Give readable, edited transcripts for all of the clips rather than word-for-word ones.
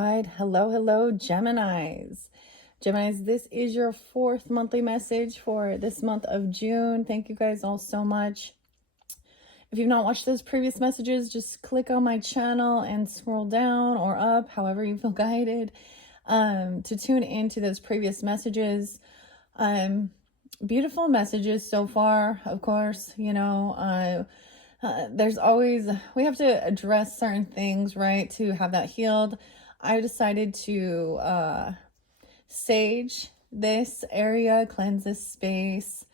right. Hello, Geminis. Geminis, this is your fourth monthly message for this month of June. Thank you guys all so much. If you've not watched those previous messages, just click on my channel and scroll down or up, however you feel guided, to tune into those previous messages. Beautiful messages so far, of course. There's always, we have to address certain things, right, to have that healed. I decided to sage this area, cleanse this space.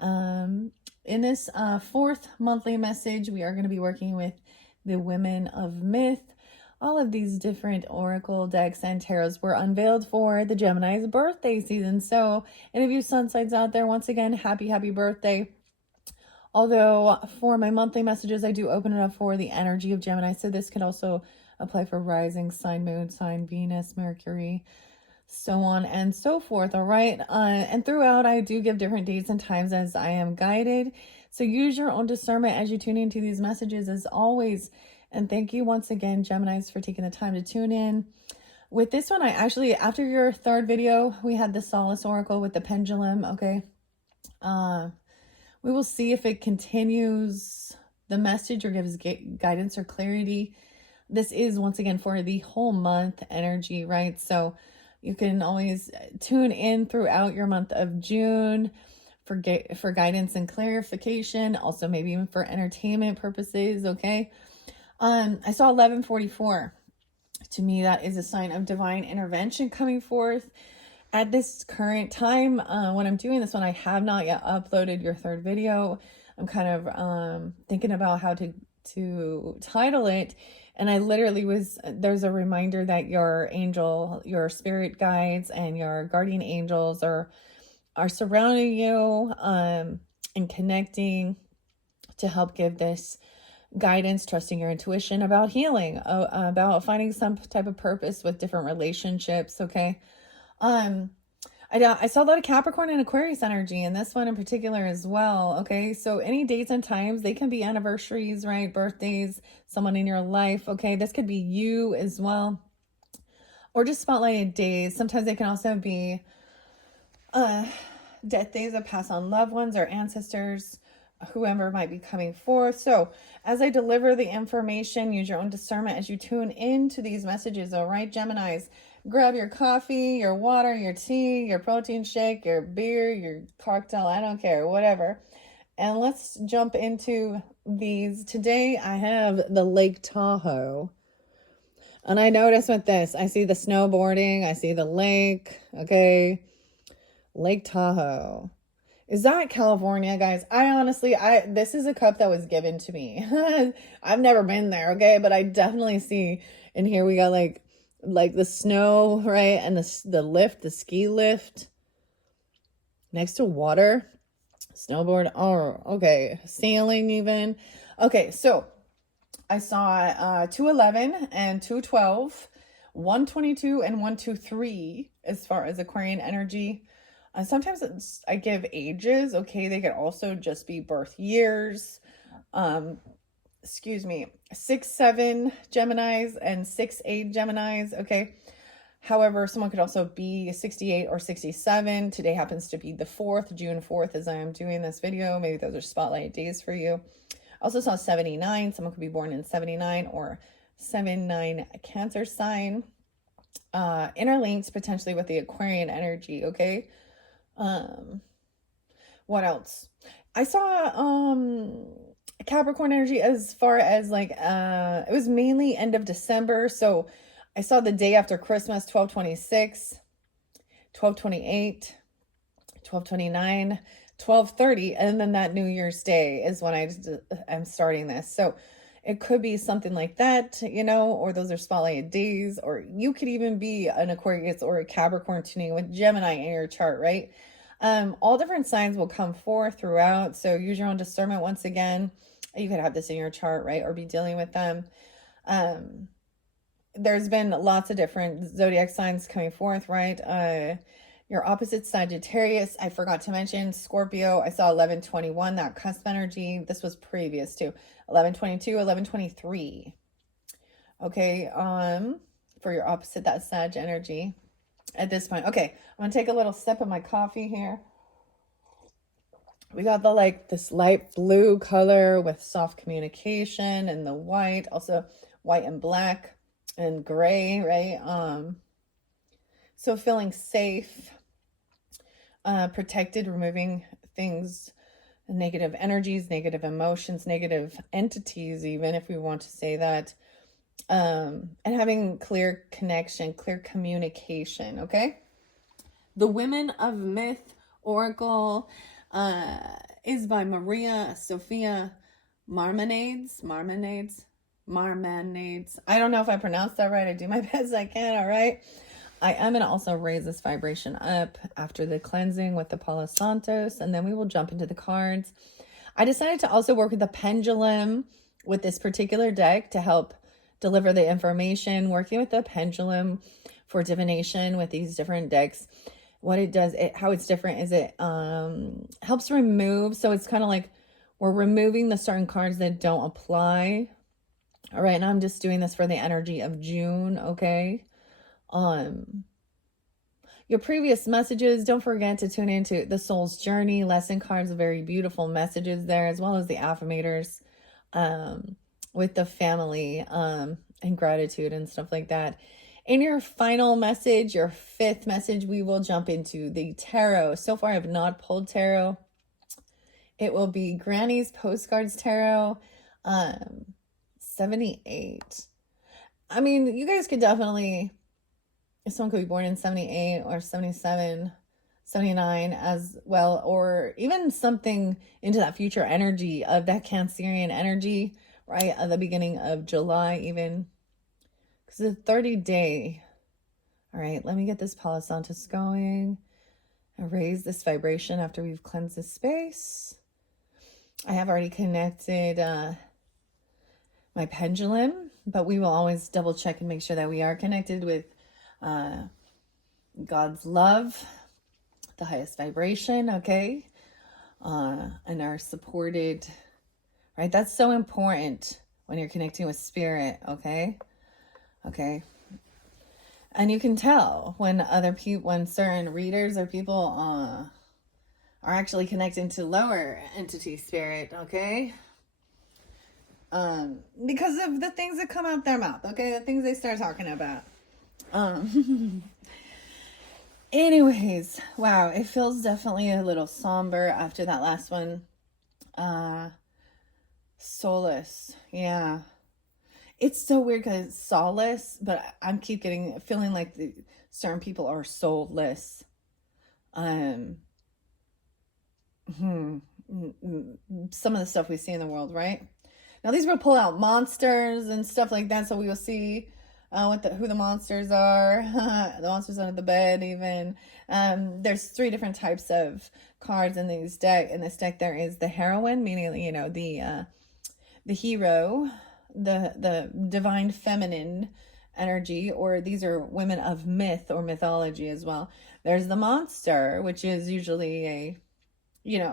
In this fourth monthly message, we are going to be working with the Women of Myth. All of these different oracle decks and tarots were unveiled for the Gemini's birthday season. So any of you sun signs out there, once again, happy birthday. Although for my monthly messages, I do open it up for the energy of Gemini. So this could also apply for rising sign, moon sign, Venus, Mercury, so on and so forth. All right. And throughout, I do give different dates and times as I am guided. So use your own discernment as you tune into these messages as always. And thank you once again, Geminis, for taking the time to tune in. With this one, I actually, after your third video, we had the Solace Oracle with the pendulum. Okay. We will see if it continues the message or gives guidance or clarity. This is, once again, for the whole month energy, right? So you can always tune in throughout your month of June for guidance and clarification. Also, maybe even for entertainment purposes, okay? I saw 1144. To me, that is a sign of divine intervention coming forth. At this current time, when I'm doing this one, I have not yet uploaded your third video. I'm kind of thinking about how to title it. And I literally there's a reminder that your angel, your spirit guides and your guardian angels are surrounding you and connecting to help give this guidance, trusting your intuition about healing, about finding some type of purpose with different relationships, okay? I saw a lot of Capricorn and Aquarius energy in this one in particular as well. Okay. So any dates and times, they can be anniversaries, right? Birthdays, someone in your life. Okay. This could be you as well, or just spotlighted days. Sometimes they can also be, death days of past on loved ones or ancestors, whoever might be coming forth. So as I deliver the information, use your own discernment as you tune into these messages. All right, Geminis. Grab your coffee, your water, your tea, your protein shake, your beer, your cocktail, I don't care, whatever. And let's jump into these. Today I have the Lake Tahoe. And I notice with this, I see the snowboarding, I see the lake, okay? Lake Tahoe. Is that California, guys? This is a cup that was given to me. I've never been there, okay? But I definitely see, and here we got like the snow, right? And the lift, the ski lift next to water, snowboard. Oh, okay. Sailing even. Okay. So I saw 211 and 212, 122 and 123 as far as Aquarian energy. Sometimes I give ages. Okay. They could also just be birth years. 6-7 Geminis and 6-8 Geminis. Okay. However, someone could also be 68 or 67. Today happens to be the 4th, June 4th, as I am doing this video. Maybe those are spotlight days for you. I also saw 79. Someone could be born in 79 or 7-9 Cancer sign. Interlinked potentially with the Aquarian energy. Okay. What else? I saw, Capricorn energy as far as like it was mainly end of December. So I saw the day after Christmas, 12/26, 12/28, 12/29, 12/30, and then that New Year's Day is when I'm starting this. So it could be something like that, or those are spotlighted days, or you could even be an Aquarius or a Capricorn tuning with Gemini in your chart, right? All different signs will come forth throughout. So use your own discernment once again. You could have this in your chart, right? Or be dealing with them. There's been lots of different zodiac signs coming forth, right? Your opposite Sagittarius, I forgot to mention Scorpio. I saw 1121, that cusp energy. This was previous to 1122, 1123. Okay. for your opposite, that Sag energy at this point. Okay, I'm gonna take a little sip of my coffee here. We got the like this light blue color with soft communication, and the white, also white and black and gray, right? So feeling safe, protected, removing things, negative energies, negative emotions, negative entities, even if we want to say that, and having clear connection, clear communication. Okay, the Women of Myth Oracle is by Maria Sophia Marmanades. I don't know if I pronounced that right. I do my best I can. All right. I am going to also raise this vibration up after the cleansing with the Palo Santos, and then we will jump into the cards. I decided to also work with the pendulum with this particular deck to help deliver the information. Working with the pendulum for divination with these different decks, what it does, how it's different is it helps remove. So it's kind of like we're removing the certain cards that don't apply. All right, and I'm just doing this for the energy of June. Okay. Your previous messages, don't forget to tune into the Soul's Journey lesson cards, very beautiful messages there, as well as the affirmators with the family and gratitude and stuff like that. In your final message, your fifth message, we will jump into the tarot. So far, I have not pulled tarot. It will be Granny's Postcards Tarot 78. I mean, you guys could definitely, if someone could be born in 78 or 77, 79 as well, or even something into that future energy of that Cancerian energy, right? At the beginning of July, even. Because it's a 30-day. All right, let me get this Palo Santos going and raise this vibration after we've cleansed the space. I have already connected my pendulum, but we will always double check and make sure that we are connected with God's love, the highest vibration, okay? And are supported, right? That's so important when you're connecting with spirit, okay? Okay. And you can tell when other people, when certain readers or people are actually connecting to lower entity spirit, okay? Because of the things that come out their mouth, okay? The things they start talking about. Anyways, wow, it feels definitely a little somber after that last one. Solace, yeah. It's so weird because it's solace, but I'm feeling like certain people are soulless. Some of the stuff we see in the world, right? Now these will pull out monsters and stuff like that, so we will see who the monsters are. The monsters under the bed, even. There's 3 different types of cards in this deck. In this deck, there is the heroine, meaning the hero, the divine feminine energy, or these are women of myth or mythology as well. There's the monster, which is usually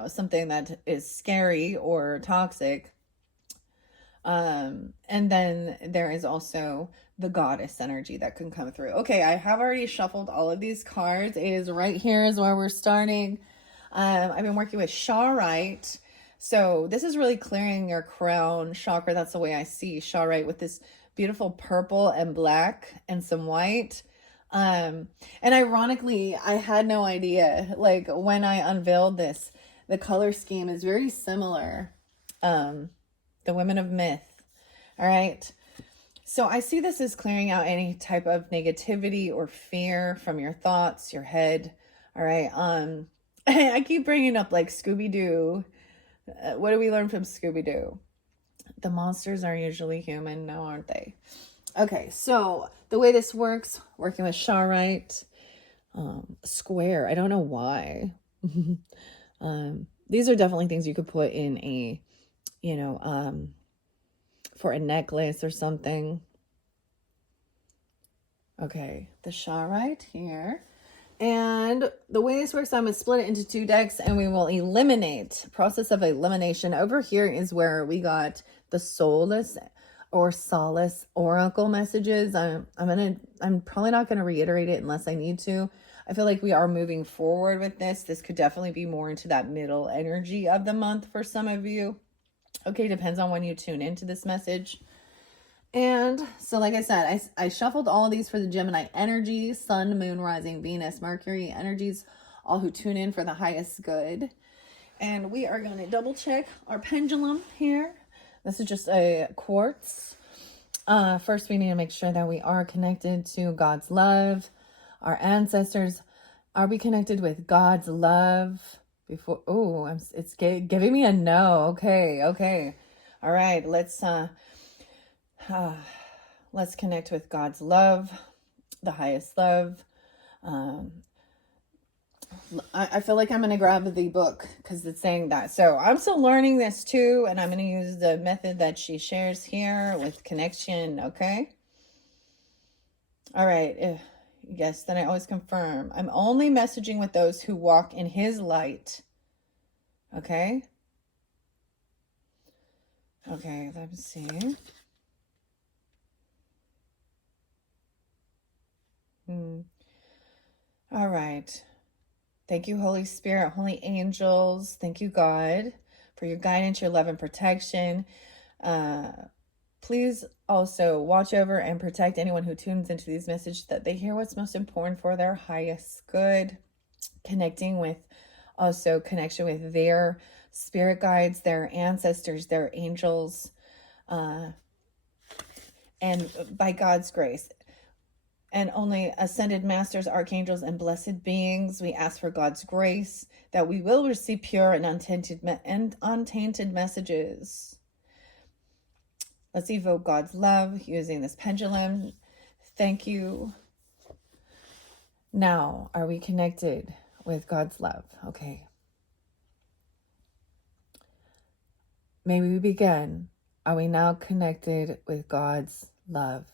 something that is scary or toxic. And then there is also the goddess energy that can come through. Okay, I have already shuffled all of these cards. It is right here is where we're starting. I've been working with Chaurite. So this is really clearing your crown chakra. That's the way I see Chaurite, with this beautiful purple and black and some white. And ironically, I had no idea, like when I unveiled this, the color scheme is very similar. The Women of Myth. All right. So I see this as clearing out any type of negativity or fear from your thoughts, your head. All right. I keep bringing up like Scooby-Doo. What do we learn from Scooby-Doo? The monsters are usually human, now aren't they? Okay, so the way this works, working with Chaurite, square. I don't know why. These are definitely things you could put in a, for a necklace or something. Okay, the Chaurite here. And the way this works, I'm going to split it into 2 decks and we will eliminate, process of elimination. Over here is where we got the soulless or solace oracle messages. I'm probably not going to reiterate it unless I need to. I feel like we are moving forward with this. This could definitely be more into that middle energy of the month for some of you. Okay, depends on when you tune into this message. And so, like I said, I shuffled all of these for the Gemini energy, Sun, Moon, Rising, Venus, Mercury energies, all who tune in for the highest good. And we are going to double check our pendulum here. This is just a quartz. First, we need to make sure that we are connected to God's love, our ancestors. Are we connected with God's love? Before, it's giving me a no. Okay. All right, let's connect with God's love, the highest love. I feel like I'm going to grab the book because it's saying that. So I'm still learning this too, and I'm going to use the method that she shares here with connection, okay? All right. Yes, then I always confirm. I'm only messaging with those who walk in his light. Okay? Okay, let me see. All right. Thank you, Holy Spirit, holy angels. Thank you, God, for your guidance, your love, and protection. Please also watch over and protect anyone who tunes into these messages, that they hear what's most important for their highest good. Connection with their spirit guides, their ancestors, their angels, and by God's grace. And only ascended masters, archangels, and blessed beings, we ask for God's grace that we will receive pure and untainted messages. Let's evoke God's love using this pendulum. Thank you. Now, are we connected with God's love? Okay. May we begin. Are we now connected with God's love?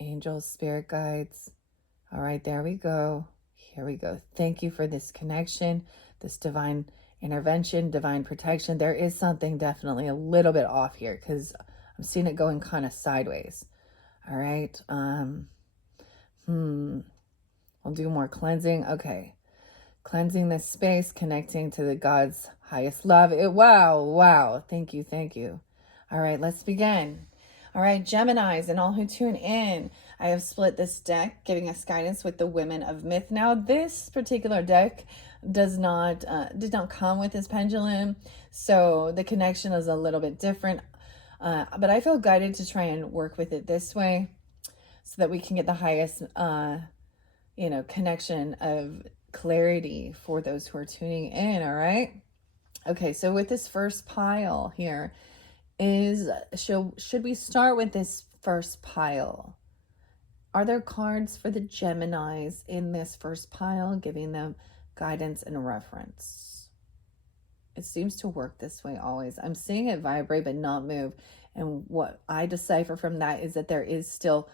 Angels, spirit guides. All right, there we go. Here we go. Thank you for this connection, this divine intervention, divine protection. There is something definitely a little bit off here because I'm seeing it going kind of sideways. All right. I'll do more cleansing. Okay. Cleansing this space, connecting to the God's highest love. Wow. Thank you. All right, let's begin. All right, Geminis and all who tune in, I have split this deck, giving us guidance with the women of myth. Now, this particular deck did not come with this pendulum, so the connection is a little bit different. But I feel guided to try and work with it this way, so that we can get the highest, connection of clarity for those who are tuning in. All right. Okay, so with this first pile here. Should we start with this first pile? Are there cards for the Geminis in this first pile, giving them guidance and reference? It seems to work this way always. I'm seeing it vibrate but not move. And what I decipher from that is that there is still,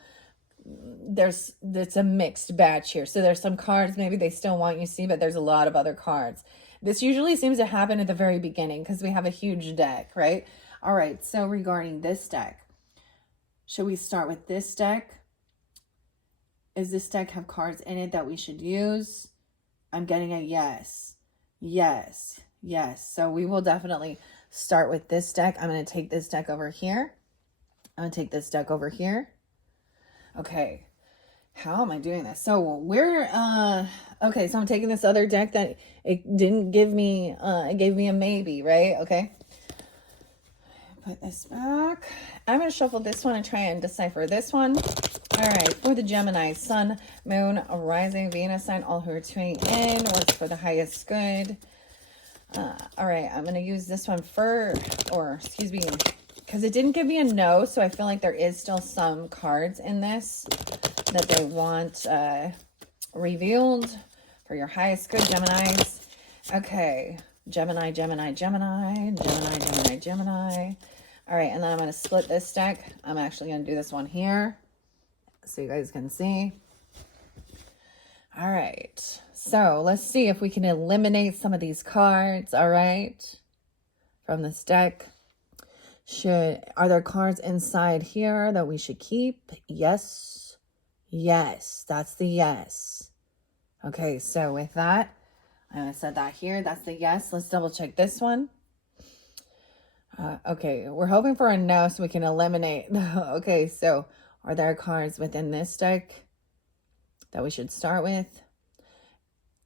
it's a mixed batch here. So there's some cards maybe they still want you to see, but there's a lot of other cards. This usually seems to happen at the very beginning because we have a huge deck, right? All right, so regarding this deck, should we start with this deck? Does this deck have cards in it that we should use? I'm getting a yes. So we will definitely start with this deck. I'm going to take this deck over here. Okay, how am I doing this? So okay, so I'm taking this other deck that it didn't give me, it gave me a maybe, right? Okay. Put this back. I'm going to shuffle this one and try and decipher this one. All right, for the Gemini, Sun, Moon, Rising, Venus sign, all who are tuning in, what's for the highest good? All right, I'm going to use this one because it didn't give me a no, so I feel like there is still some cards in this that they want revealed for your highest good, Geminis. Okay, Gemini. All right, and then I'm going to split this deck. I'm actually going to do this one here so you guys can see. All right, so let's see if we can eliminate some of these cards, all right, from this deck. Are there cards inside here that we should keep? Yes. Yes. That's the yes. Okay, so with that, I said that here. That's the yes. Let's double check this one. Okay, we're hoping for a no so we can eliminate. Okay, so are there cards within this deck that we should start with?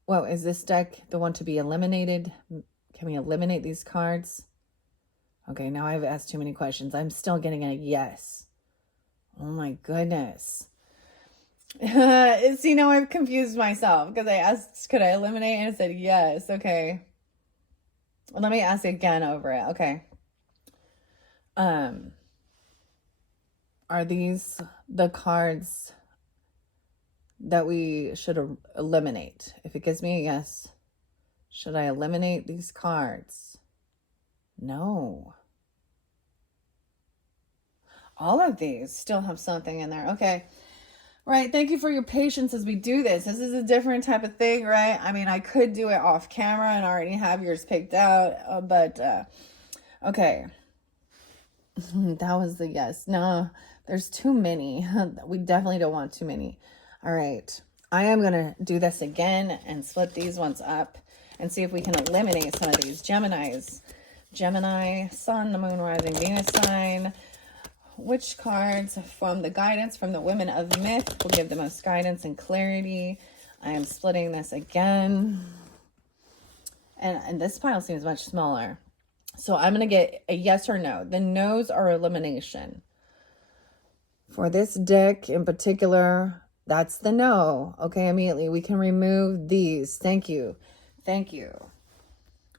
Well, is this deck the one to be eliminated? Can we eliminate these cards? Okay, now I've asked too many questions. I'm still getting a yes. Oh my goodness. See, now I've confused myself because I asked, could I eliminate? And it said yes. Okay. Well, let me ask again over it. Okay. Are these the cards that we should eliminate? If it gives me a yes, should I eliminate these cards? No. All of these still have something in there. Okay. Right. Thank you for your patience as we do this. This is a different type of thing, right? I mean, I could do it off camera and already have yours picked out, but okay. That was the yes. No, there's too many. We definitely don't want too many. All right. I am going to do this again and split these ones up and see if we can eliminate some of these Geminis. Gemini, Sun, the Moon, Rising, Venus sign. Which cards from the guidance from the Women of Myth will give the most guidance and clarity? I am splitting this again. And this pile seems much smaller. So I'm going to get a yes or no. The no's are elimination. For this deck in particular, that's the no. Okay, immediately we can remove these. Thank you. Thank you.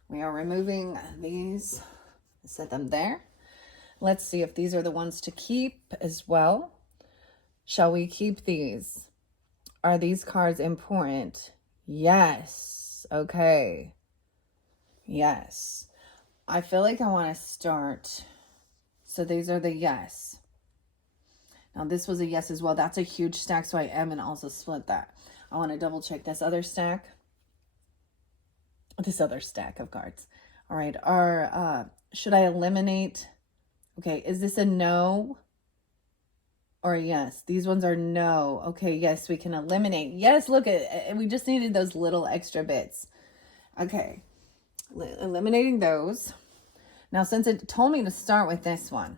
We are removing these. Set them there. Let's see if these are the ones to keep as well. Shall we keep these? Are these cards important? Yes. Okay. Yes. I feel like I want to start. So these are the yes. Now this was a yes as well. That's a huge stack, so I am going to also split that. I want to double check this other stack. This other stack of cards. All right. Should I eliminate? Okay, is this a no or a yes? These ones are no. Okay, yes, we can eliminate. Yes, look, we just needed those little extra bits. Okay, eliminating those. Now, since it told me to start with this one,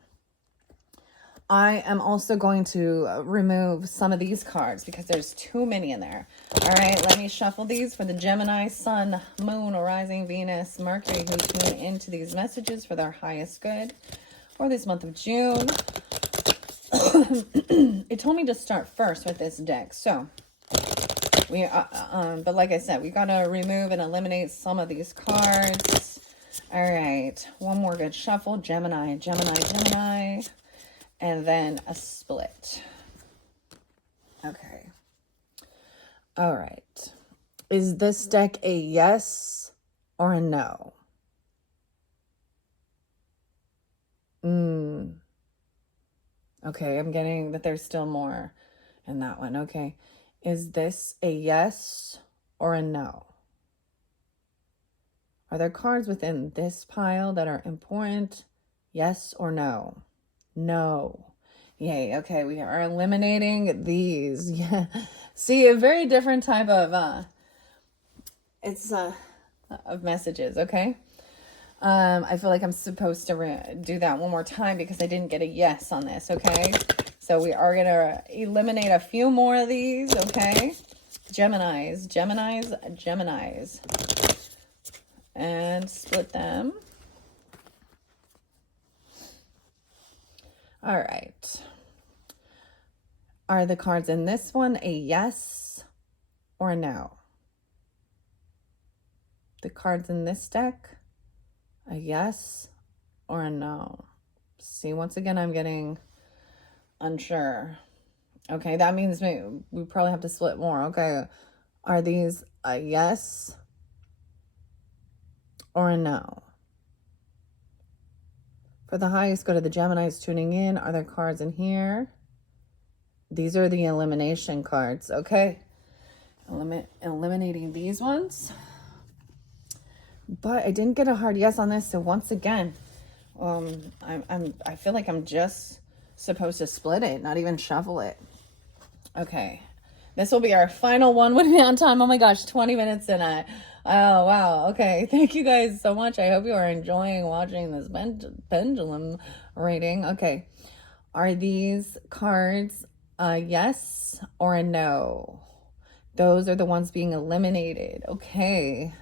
I am also going to remove some of these cards because there's too many in there. All right, let me shuffle these for the Gemini, Sun, Moon, Rising, Venus, Mercury, who tune into these messages for their highest good. For this month of June. It told me to start first with this deck. So we but like I said, we gotta remove and eliminate some of these cards. All right, one more good shuffle. Gemini, Gemini, Gemini, and then a split. Okay. All right. Is this deck a yes or a no? Okay, I'm getting that there's still more in that one. Okay. Is this a yes or a no? Are there cards within this pile that are important? Yes or no? No. Yay. Okay, we are eliminating these. Yeah. See, a very different type of of messages, okay? I feel like I'm supposed to do that one more time because I didn't get a yes on this, okay? So we are going to eliminate a few more of these, okay? Geminis, Geminis, Geminis. And split them. All right. Are the cards in this one a yes or a no? The cards in this deck, a yes or a no? See, once again, I'm getting unsure. Okay, that means we probably have to split more. Okay, are these a yes or a no? For the highest, go to the Geminis tuning in. Are there cards in here? These are the elimination cards. Okay, eliminating these ones. But I didn't get a hard yes on this. So once again, I feel like I'm just supposed to split it, not even shuffle it. Okay. This will be our final one. Would be on time. Oh my gosh, 20 minutes in it. Oh wow. Okay. Thank you guys so much. I hope you are enjoying watching this pendulum reading. Okay. Are these cards a yes or a no? Those are the ones being eliminated. Okay.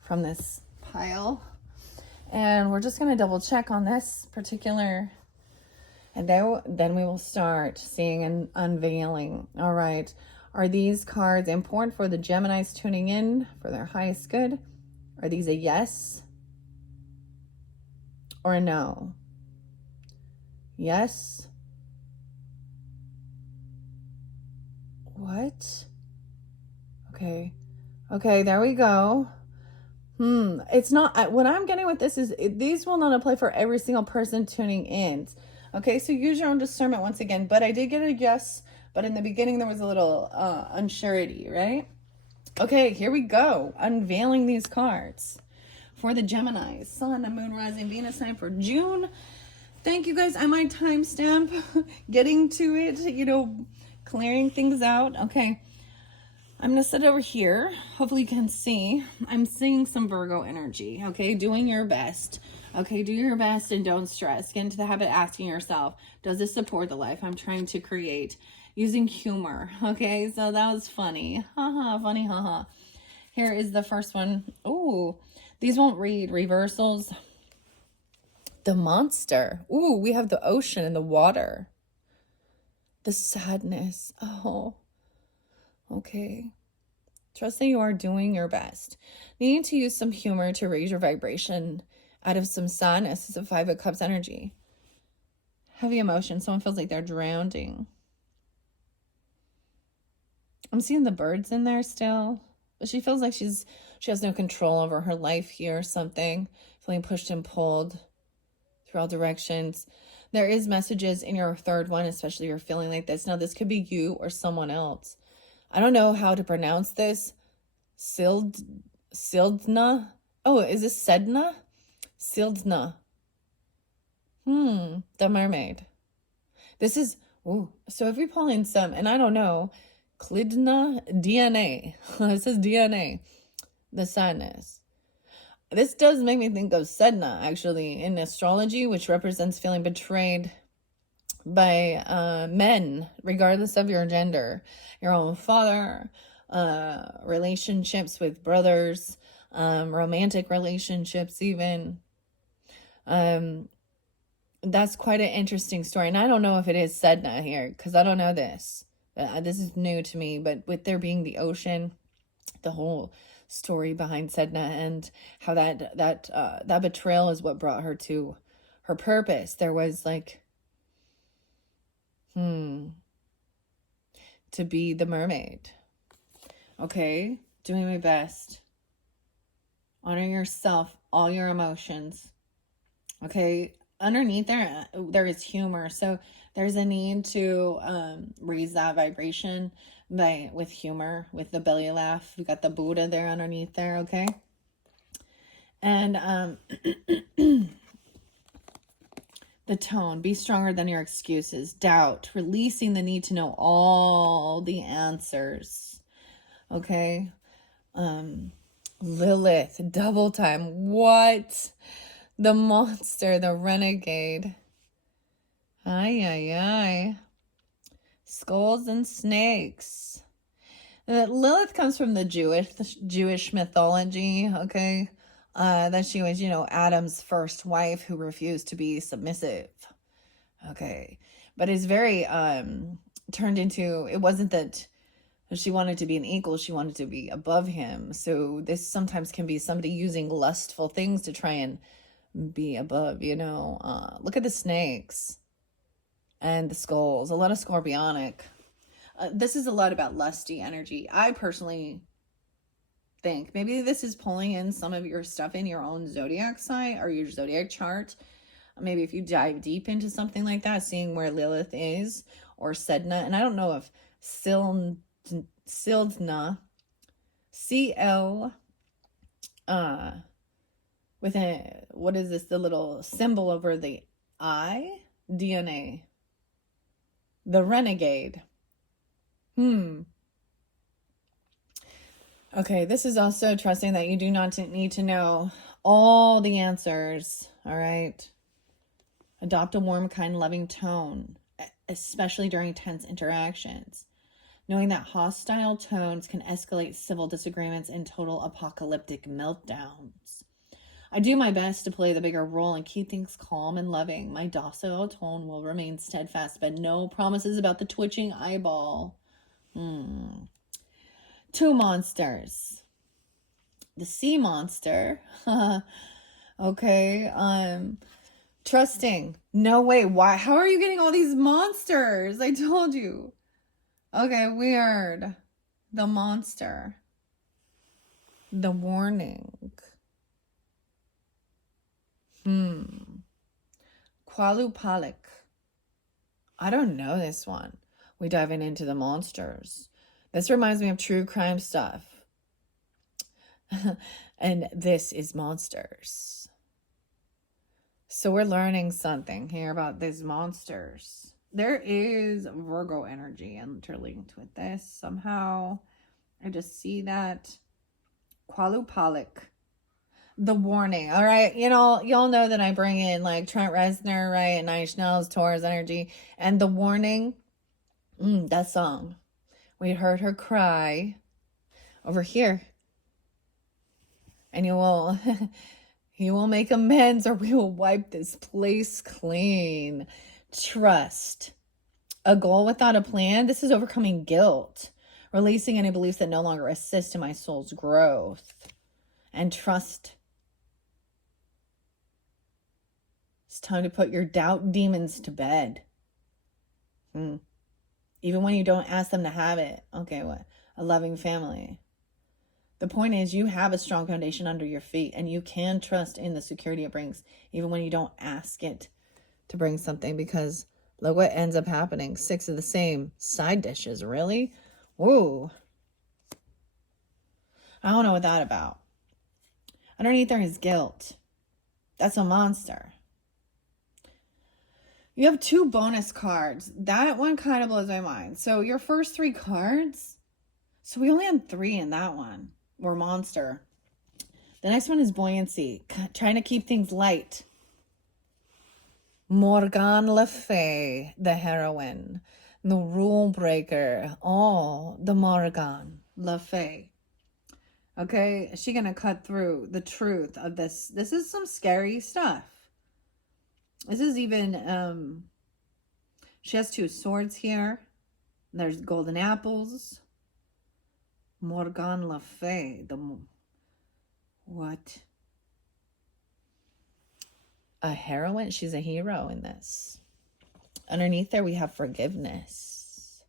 From this pile. And we're just going to double check on this particular, and then we will start seeing an unveiling. All right. Are these cards important for the Geminis tuning in for their highest good? Are these a yes or a no? Yes. What? Okay. Okay, there we go. It's not, what I'm getting with this is these will not apply for every single person tuning in. Okay, so use your own discernment once again. But I did get a yes, but in the beginning there was a little unsurety, right? Okay, here we go. Unveiling these cards for the Geminis. Sun, Moon, Rising, Venus sign for June. Thank you guys. I might timestamp getting to it, clearing things out. Okay. I'm going to sit over here. Hopefully you can see. I'm seeing some Virgo energy, okay? Doing your best. Okay, do your best and don't stress. Get into the habit of asking yourself, does this support the life I'm trying to create? Using humor, okay? So that was funny. Haha, funny, haha. Here is the first one. Ooh, these won't read reversals. The monster. Ooh, we have the ocean and the water. The sadness. Oh. Okay. Trust that you are doing your best. Needing to use some humor to raise your vibration out of some sadness is a 5 of Cups energy. Heavy emotion. Someone feels like they're drowning. I'm seeing the birds in there still. But she feels like she has no control over her life here or something. Feeling pushed and pulled through all directions. There is messages in your third one, especially if you're feeling like this. Now, this could be you or someone else. I don't know how to pronounce this. Sildna? Oh, is this Sedna? Sildna. The mermaid. This is, so if we pull in some, and I don't know, Klidna, DNA. It says DNA. The sadness. This does make me think of Sedna, actually, in astrology, which represents feeling betrayed by men, regardless of your gender, your own father, relationships with brothers, romantic relationships even. That's quite an interesting story. And I don't know if it is Sedna here, because I don't know this. This is new to me, but with there being the ocean, the whole story behind Sedna and how that betrayal is what brought her to her purpose. There was like, to be the mermaid. Okay, doing my best. Honor yourself, all your emotions. Okay, underneath there is humor. So there's a need to raise that vibration with humor, with the belly laugh. We got the Buddha there underneath there, okay? And the tone, be stronger than your excuses. Doubt, releasing the need to know all the answers. Okay? Lilith, double time. What? The monster, the renegade. Ay, ay, ay. Skulls and snakes. Lilith comes from the Jewish mythology, okay? That she was, Adam's first wife who refused to be submissive. Okay. But it's very turned into, it wasn't that she wanted to be an equal, she wanted to be above him. So this sometimes can be somebody using lustful things to try and be above, Look at the snakes and the skulls. A lot of scorpionic. This is a lot about lusty energy. I personally think maybe this is pulling in some of your stuff in your own zodiac sign or your zodiac chart. Maybe if you dive deep into something like that, seeing where Lilith is or Sedna. And I don't know if Sildna, CL, with a, what is this, the little symbol over the I? DNA. The renegade. Okay, this is also trusting that you do not need to know all the answers, all right? Adopt a warm, kind, loving tone, especially during tense interactions. Knowing that hostile tones can escalate civil disagreements and total apocalyptic meltdowns. I do my best to play the bigger role and keep things calm and loving. My docile tone will remain steadfast, but no promises about the twitching eyeball. 2 monsters. The sea monster. Okay. Trusting. No way. Why? How are you getting all these monsters? I told you. Okay, weird. The monster. The warning. Qualupalik. I don't know this one. We diving into the monsters. This reminds me of true crime stuff. And this is monsters. So we're learning something here about these monsters. There is Virgo energy interlinked with this somehow. I just see that. Qualupalik. The warning. All right. You know, y'all know that I bring in like Trent Reznor, right? And Nine Schnell's Taurus energy. And the warning. That song. We heard her cry over here. And you will make amends, or we will wipe this place clean. Trust. A goal without a plan. This is overcoming guilt. Releasing any beliefs that no longer assist in my soul's growth. And trust. It's time to put your doubt demons to bed. Even when you don't ask them to have it. Okay, what? A loving family. The point is, you have a strong foundation under your feet, and you can trust in the security it brings, even when you don't ask it to bring something, because look what ends up happening. 6 of the same side dishes. Really? Whoa. I don't know what that's about. Underneath there is guilt. That's a monster. You have 2 bonus cards. That one kind of blows my mind. So your first 3 cards, so we only had 3 in that one, were monster. The next one is buoyancy, trying to keep things light. Morgan Le Fay, the heroine, the rule breaker. Oh, the Morgan Le Fay. Okay, is she gonna cut through the truth of this? This is some scary stuff. This is even, she has 2 swords here. There's golden apples. Morgan Le Fay. What? A heroine? She's a hero in this. Underneath there, we have forgiveness.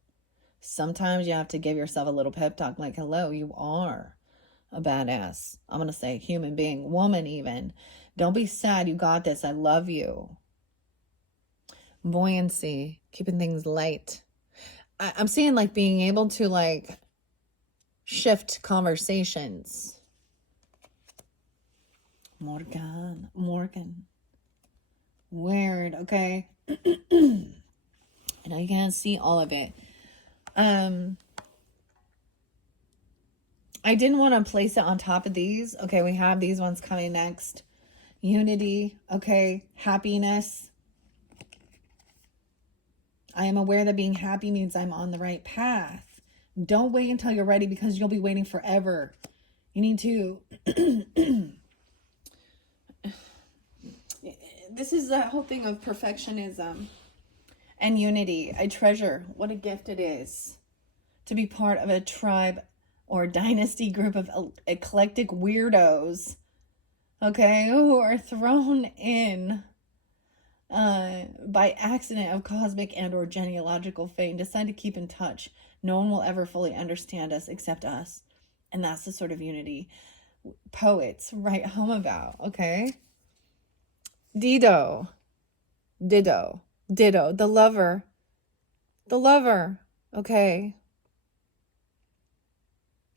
Sometimes you have to give yourself a little pep talk like, hello, you are a badass. I'm going to say human being, woman even. Don't be sad. You got this. I love you. Buoyancy, keeping things light. I'm seeing like being able to like shift conversations. Morgan. Weird, okay? And I can't see all of it. I didn't want to place it on top of these. Okay, we have these ones coming next. Unity, okay? Happiness. I am aware that being happy means I'm on the right path. Don't wait until you're ready, because you'll be waiting forever. You need to... This is that whole thing of perfectionism and unity. I treasure what a gift it is to be part of a tribe or dynasty group of eclectic weirdos, okay, who are thrown in by accident of cosmic and or genealogical fate and decide to keep in touch. No one will ever fully understand us except us. And that's the sort of unity poets write home about, okay? Ditto, the lover, okay?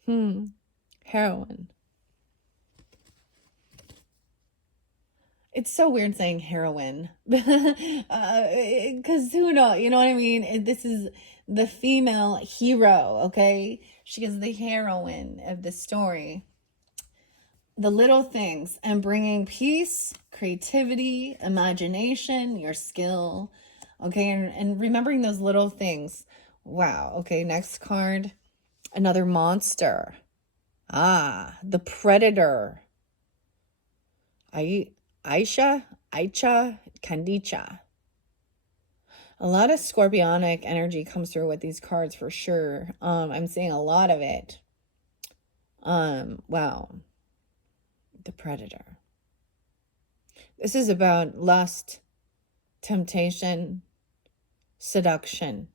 Heroine. it's so weird saying heroine. Because who knows? You know what I mean? This is the female hero, okay? She is the heroine of the story. The little things and bringing peace, creativity, imagination, your skill, okay? And remembering those little things. Wow. Okay, next card. Another monster. Ah, the Predator. Aicha, Kandicha. A lot of scorpionic energy comes through with these cards for sure. I'm seeing a lot of it. Wow. The Predator. This is about lust, temptation, seduction.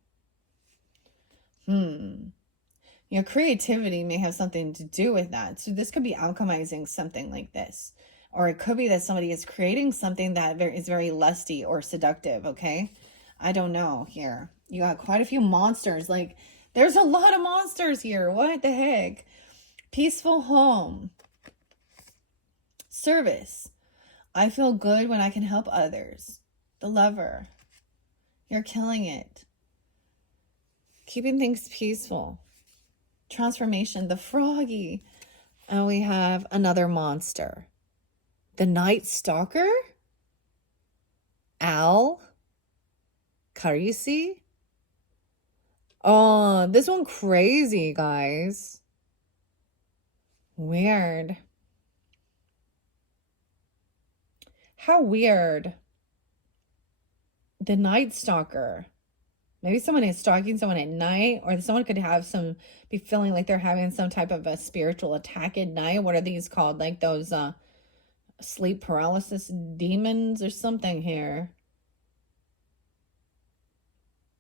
Your creativity may have something to do with that. So this could be alchemizing something like this. Or it could be that somebody is creating something that is very lusty or seductive, okay? I don't know here. You got quite a few monsters. Like, there's a lot of monsters here. What the heck? Peaceful home. Service. I feel good when I can help others. The Lover. You're killing it. Keeping things peaceful. Transformation. The Froggy. And we have another monster. The Night Stalker? Al? Carisi? Oh, this one crazy, guys. Weird. How weird. The Night Stalker. Maybe someone is stalking someone at night, or someone could have be feeling like they're having some type of a spiritual attack at night. What are these called? Like those sleep paralysis demons or something here.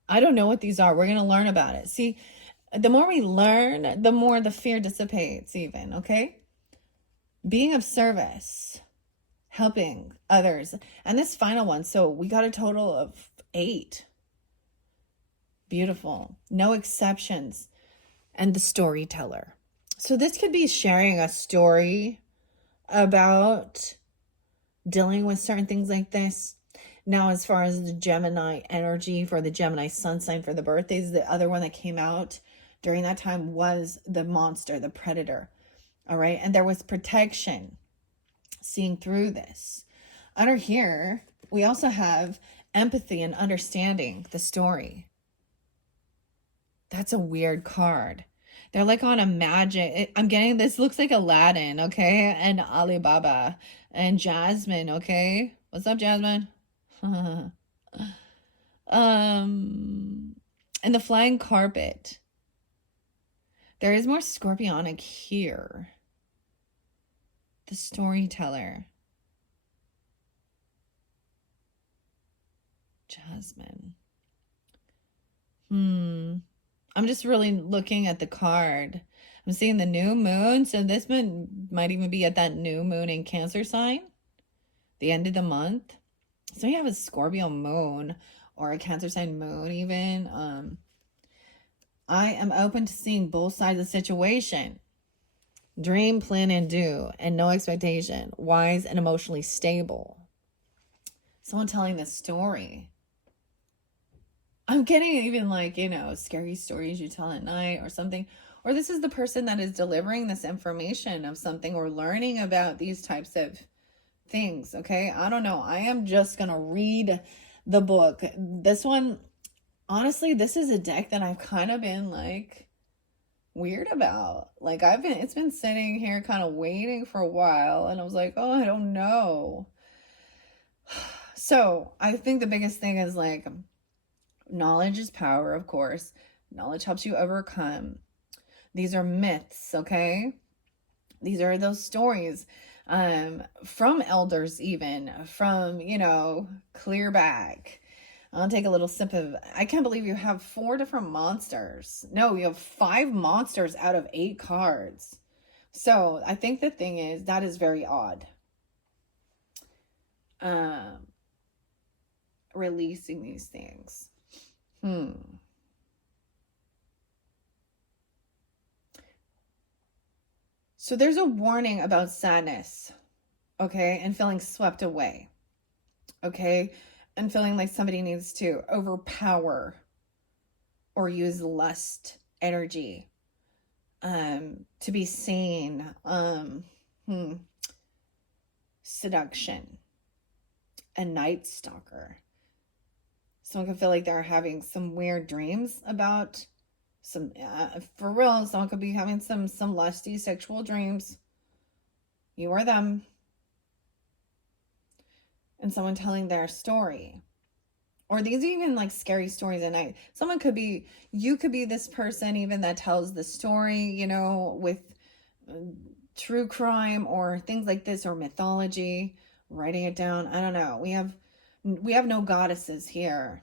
I don't know what these are. We're going to learn about it. See, the more we learn, the more the fear dissipates even, okay? Being of service, helping others. And this final one, so we got a total of 8. Beautiful. No exceptions. And the storyteller. So this could be sharing a story about dealing with certain things like this. Now, as far as the Gemini energy for the Gemini sun sign for the birthdays, the other one that came out during that time was the monster, the Predator. All right. And there was protection, seeing through this. Under here, we also have empathy and understanding the story. That's a weird card. They're like on a magic. I'm getting this looks like Aladdin, okay? And Alibaba and Jasmine, okay? What's up, Jasmine? And the flying carpet. There is more scorpionic here. The storyteller. Jasmine. I'm just really looking at the card. I'm seeing the new moon. So this moon might even be at that new moon in Cancer sign. The end of the month. So you have a Scorpio moon or a Cancer sign moon even. I am open to seeing both sides of the situation. Dream, plan, and do. And no expectation. Wise and emotionally stable. Someone telling this story. I'm getting even like, scary stories you tell at night or something. Or this is the person that is delivering this information of something or learning about these types of things, okay? I don't know. I am just going to read the book. This one, honestly, this is a deck that I've kind of been like weird about. Like it's been sitting here kind of waiting for a while. And I was like, oh, I don't know. So I think the biggest thing is like, knowledge is power, of course. Knowledge helps you overcome. These are myths, okay? These are those stories from elders even, from, clear back. I'll take a little sip of, I can't believe you have 4 different monsters. No, you have 5 monsters out of 8 cards. So I think the thing is, that is very odd. Releasing these things. So there's a warning about sadness, okay, and feeling swept away. okay? And feeling like somebody needs to overpower or use lust energy to be seen, seduction, a night stalker. Someone can feel like they're having some weird dreams about some, for real, someone could be having some lusty sexual dreams. You or them. And someone telling their story. Or these are even like scary stories at night. Someone could be, you could be this person even that tells the story, you know, with true crime or things like this, or mythology, writing it down. I don't know. We have no goddesses here.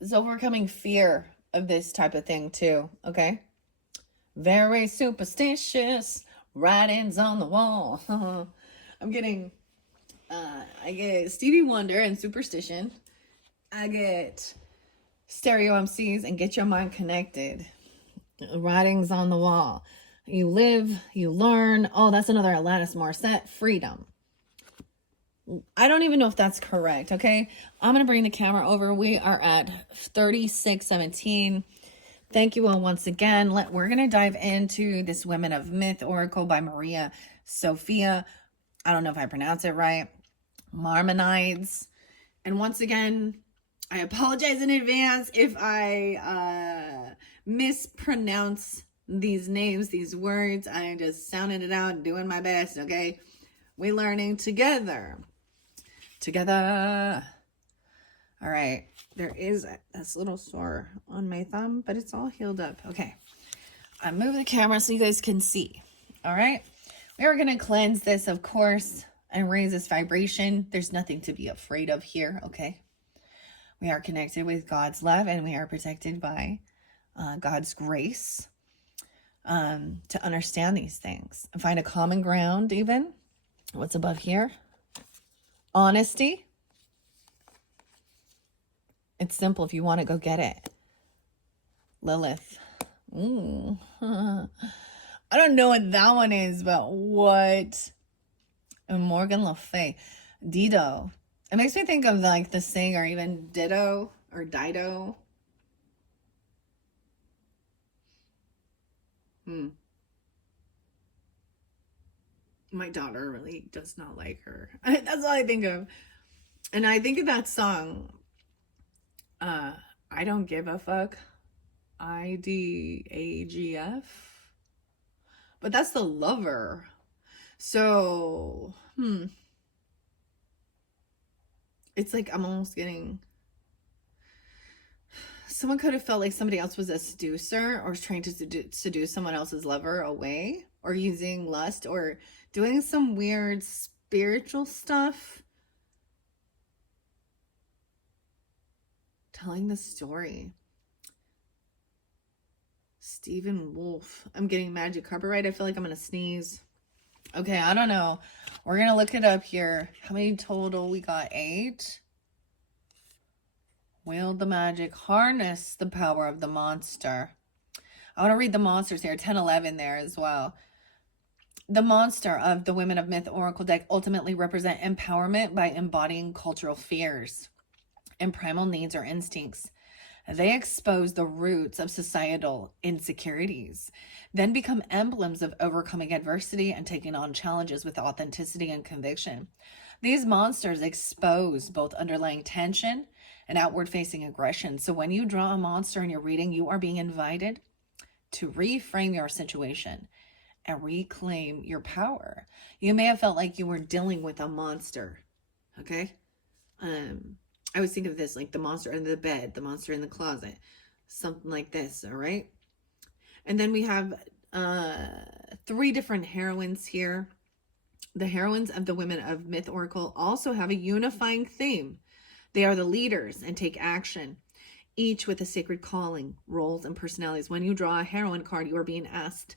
It's overcoming fear of this type of thing too, okay? Very superstitious, writings on the wall. I'm getting, I get Stevie Wonder and Superstition. I get Stereo MCs and Get Your Mind Connected. Writings on the wall. You live, you learn. Oh, that's another Alanis Morissette. Freedom. I don't even know if that's correct, okay? I'm going to bring the camera over. We are at 3617. Thank you all once again. We're going to dive into this Women of Myth Oracle by Maria Sophia. I don't know if I pronounce it right. Marmonides. And once again, I apologize in advance if I mispronounce these names, these words. I just sounding it out, doing my best, okay? We're learning together. Together. All right. There is this little sore on my thumb, but it's all healed up. Okay. I move the camera so you guys can see. All right. We are going to cleanse this, of course, and raise this vibration. There's nothing to be afraid of here. Okay. We are connected with God's love, and we are protected by God's grace to understand these things and find a common ground even. What's above here? Honesty. It's simple. If you want to, go get it. Lilith. I don't know what that one is, but what? And Morgan Le Fay. Dido. It makes me think of like the singer, even Ditto or Dido. My daughter really does not like her. That's all I think of. And I think of that song, I Don't Give a Fuck, IDAGF. But that's the lover. So, it's like I'm almost getting... Someone could have felt like somebody else was a seducer or was trying to seduce someone else's lover away, or using lust, or doing some weird spiritual stuff. Telling the story. Stephen Wolf. I'm getting magic carpet right. I feel like I'm going to sneeze. Okay, I don't know. We're going to look it up here. How many total? We got 8. Wield the magic. Harness the power of the monster. I want to read the monsters here. 10, 11 there as well. The monster of the Women of Myth Oracle deck ultimately represent empowerment by embodying cultural fears and primal needs or instincts. They expose the roots of societal insecurities, then become emblems of overcoming adversity and taking on challenges with authenticity and conviction. These monsters expose both underlying tension and outward-facing aggression. So when you draw a monster in your reading, you are being invited to reframe your situation and reclaim your power. You may have felt like you were dealing with a monster, okay? I always think of this like the monster under the bed, the monster in the closet, something like this, all right? And then we have 3 different heroines here. The heroines of the Women of Myth Oracle also have a unifying theme. They are the leaders and take action, each with a sacred calling, roles, and personalities. When you draw a heroine card, you are being asked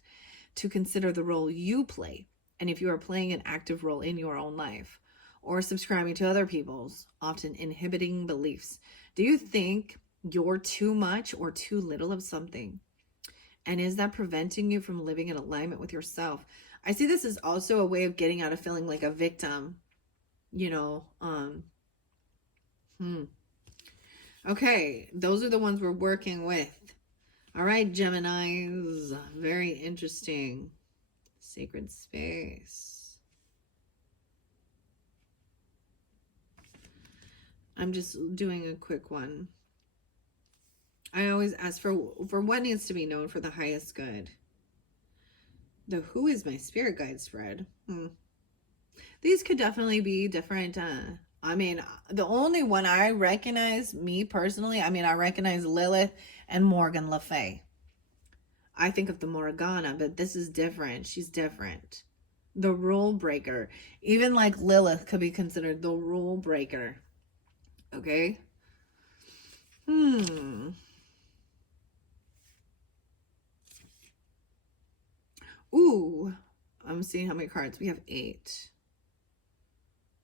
to consider the role you play, and if you are playing an active role in your own life, or subscribing to other people's often inhibiting beliefs. Do you think you're too much or too little of something? And is that preventing you from living in alignment with yourself? I see this as also a way of getting out of feeling like a victim, you know. Okay, those are the ones we're working with. All right, Geminis, very interesting. Sacred space. I'm just doing a quick one. I always ask for what needs to be known for the highest good. The who is my spirit guide spread. These could definitely be different. I mean, the only one I recognize, me personally, I mean, I recognize Lilith and Morgan Le Fay. I think of the Morgana, but this is different. She's different. The rule breaker. Even like Lilith could be considered the rule breaker. Okay? Ooh. I'm seeing how many cards. We have 8.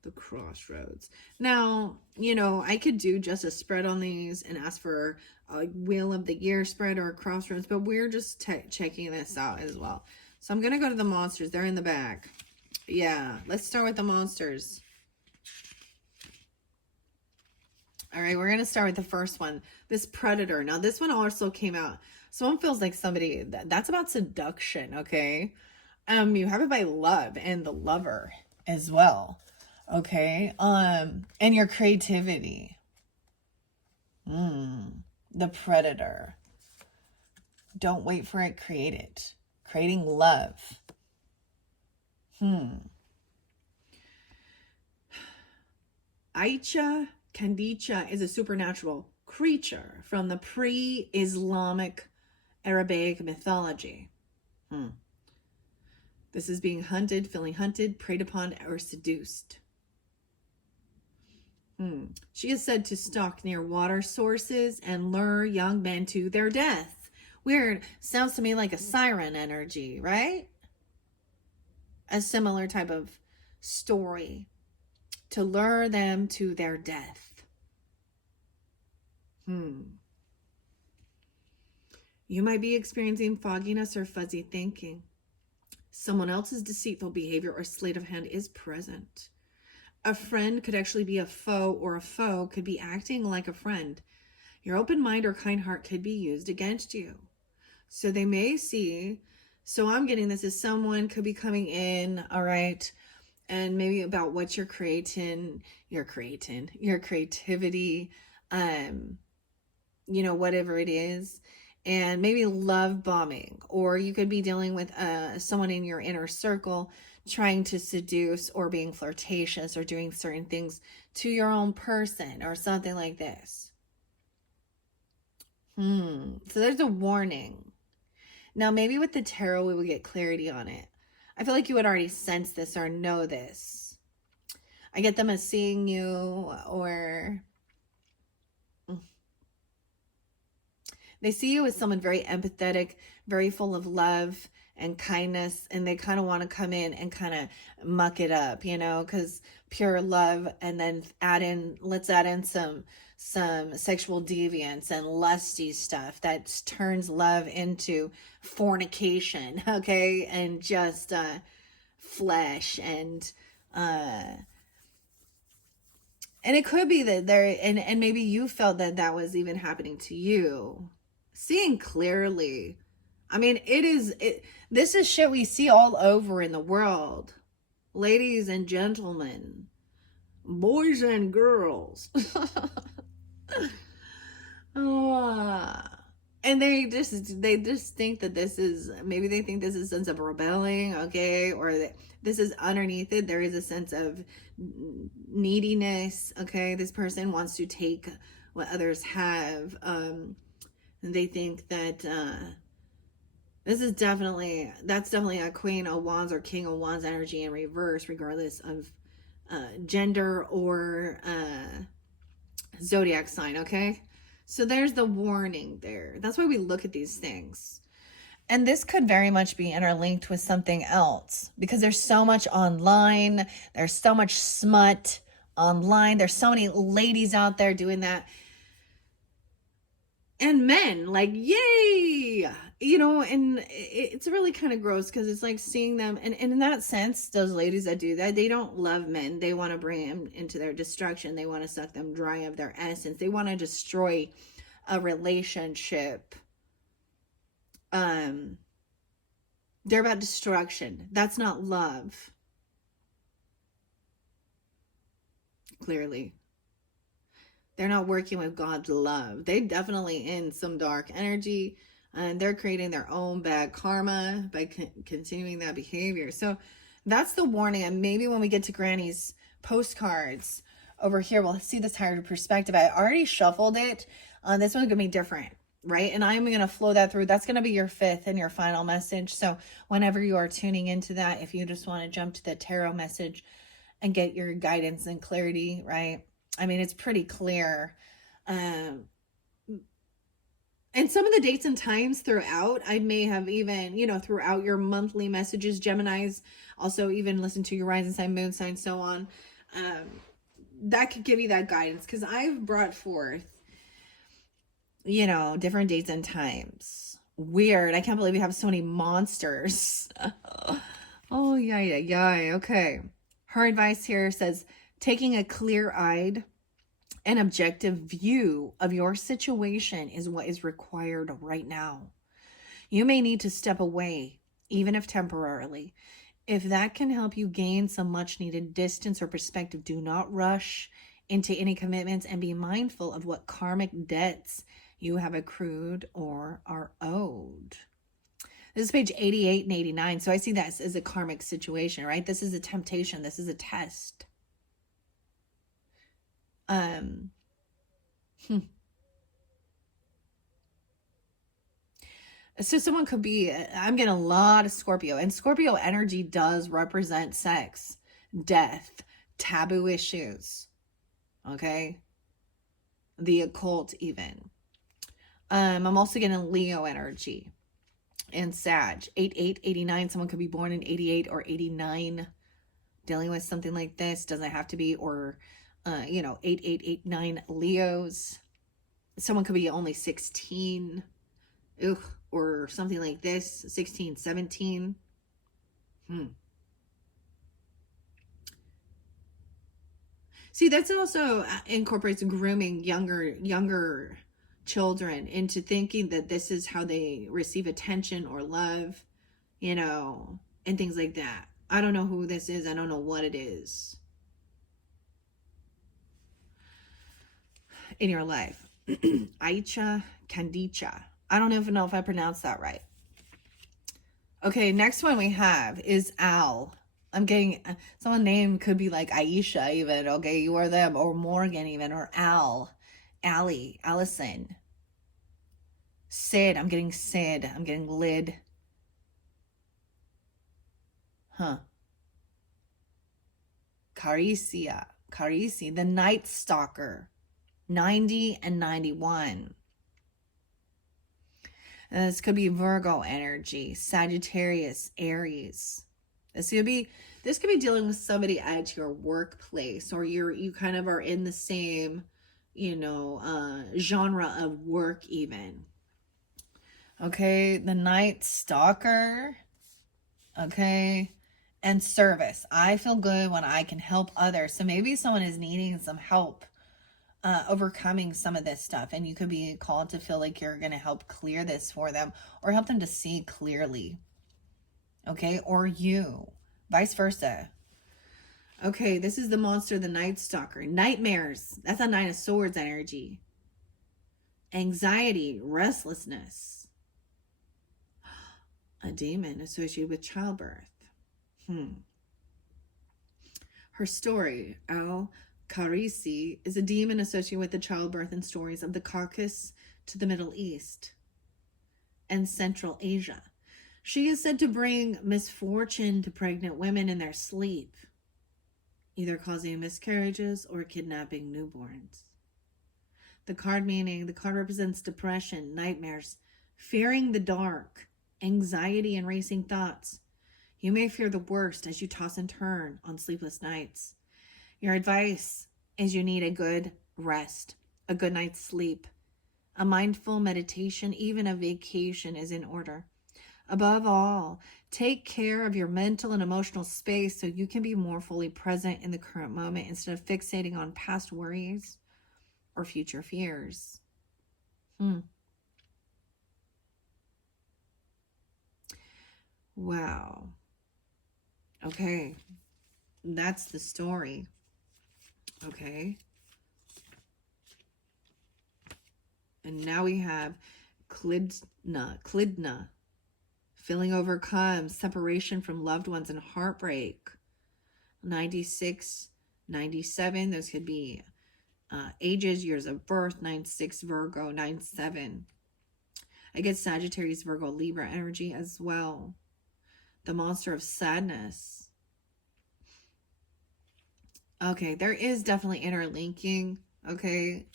The crossroads. Now, you know, I could do just a spread on these and ask for a wheel of the year spread or a crossroads, but we're just checking this out as well. So I'm going to go to the monsters. They're in the back. Yeah, let's start with the monsters. All right, we're going to start with the first one. This Predator. Now, this one also came out. Someone feels like somebody, that's about seduction, okay? You have it by love and the lover as well. Okay, and your creativity. The Predator. Don't wait for it, create it. Creating love. Aicha Kandicha is a supernatural creature from the pre-Islamic Arabic mythology. This is being hunted, feeling hunted, preyed upon, or seduced. She is said to stalk near water sources and lure young men to their death. Weird. Sounds to me like a siren energy, right? A similar type of story. To lure them to their death. You might be experiencing fogginess or fuzzy thinking. Someone else's deceitful behavior or sleight of hand is present. A friend could actually be a foe, or a foe could be acting like a friend. Your open mind or kind heart could be used against you. So they may see, so I'm getting this as someone could be coming in, all right, and maybe about what you're creating, your creativity, you know, whatever it is, and maybe love bombing, or you could be dealing with someone in your inner circle trying to seduce or being flirtatious or doing certain things to your own person or something like this. So there's a warning. Now, maybe with the tarot, we will get clarity on it. I feel like you would already sense this or know this. I get them as seeing you, or they see you as someone very empathetic, very full of love and kindness, and they kind of want to come in and kind of muck it up, you know, because pure love, and then let's add in some sexual deviance and lusty stuff that turns love into fornication, okay, and just flesh, and it could be that there, and maybe you felt that was even happening to you. Seeing clearly. I mean, this is shit we see all over in the world. Ladies and gentlemen, boys and girls. And they just think that this is, maybe they think this is a sense of rebelling, okay? Or that this is underneath it. There is a sense of neediness, okay? This person wants to take what others have. And they think that that's definitely a Queen of Wands or King of Wands energy in reverse, regardless of gender or zodiac sign, okay? So there's the warning there. That's why we look at these things. And this could very much be interlinked with something else, because there's so much online. There's so much smut online. There's so many ladies out there doing that. And men, like, yay! You know, and it's really kind of gross because it's like seeing them, and in that sense, those ladies that do that, they don't love men. They want to bring them into their destruction. They want to suck them dry of their essence. They want to destroy a relationship. They're about destruction. That's not love. Clearly. They're not working with God's love. They definitely in some dark energy, and they're creating their own bad karma by continuing that behavior. So that's the warning. And maybe when we get to Granny's postcards over here, we'll see this higher perspective. I already shuffled it. This one's going to be different, right? And I'm going to flow that through. That's going to be your fifth and your final message. So whenever you are tuning into that, if you just want to jump to the tarot message and get your guidance and clarity, right? I mean, it's pretty clear. And some of the dates and times throughout, I may have even, you know, throughout your monthly messages, Geminis, also even listen to your rising sign, moon sign, so on. That could give you that guidance, because I've brought forth, you know, different dates and times. Weird. I can't believe we have so many monsters. Oh, yeah. Okay. Her advice here says, taking a clear-eyed and objective view of your situation is what is required right now. You may need to step away, even if temporarily. If that can help you gain some much-needed distance or perspective, do not rush into any commitments, and be mindful of what karmic debts you have accrued or are owed. This is page 88 and 89. So I see that as a karmic situation, right? This is a temptation. This is a test. So someone could be, I'm getting a lot of Scorpio, and Scorpio energy does represent sex, death, taboo issues, okay? The occult even. I'm also getting Leo energy and Sag. 88, 89, someone could be born in 88 or 89, dealing with something like this. Doesn't have to be, or 8889 Leos. Someone could be only 16, or something like this, 16, 17. See, that's also incorporates grooming younger children into thinking that this is how they receive attention or love, and things like that. I don't know who this is. I don't know what it is in your life. Aicha Candicha. I don't even know if I pronounced that right. Okay, next one we have is Al. I'm getting, someone name could be like Aisha even, okay, you or them, or Morgan even, or Al, Allie, Allison. Sid, I'm getting Sid, I'm getting Lid. Carisi, the Night Stalker, 90 and 91. And this could be Virgo energy, Sagittarius, Aries. This could be dealing with somebody at your workplace, or you kind of are in the same, genre of work even. Okay, the Night Stalker. Okay, and service. I feel good when I can help others. So maybe someone is needing some help overcoming some of this stuff, and you could be called to feel like you're going to help clear this for them, or help them to see clearly. Okay, or you, vice versa. Okay, this is the monster, the Night Stalker. Nightmares, that's a Nine of Swords energy. Anxiety, restlessness. A demon associated with childbirth. Her story, Al Karisi, is a demon associated with the childbirth and stories of the Caucasus to the Middle East and Central Asia. She is said to bring misfortune to pregnant women in their sleep, either causing miscarriages or kidnapping newborns. The card represents depression, nightmares, fearing the dark, anxiety, and racing thoughts. You may fear the worst as you toss and turn on sleepless nights. Your advice is you need a good rest, a good night's sleep, A mindful meditation, even a vacation, is in order. Above all, take care of your mental and emotional space so you can be more fully present in the current moment instead of fixating on past worries or future fears. Wow. Okay. That's the story. Okay. And now we have Klidna. Feeling overcome, separation from loved ones, and heartbreak. 96, 97. Those could be ages, years of birth. 96 Virgo, 97. I get Sagittarius, Virgo, Libra energy as well. The monster of sadness. Okay, there is definitely interlinking. Okay.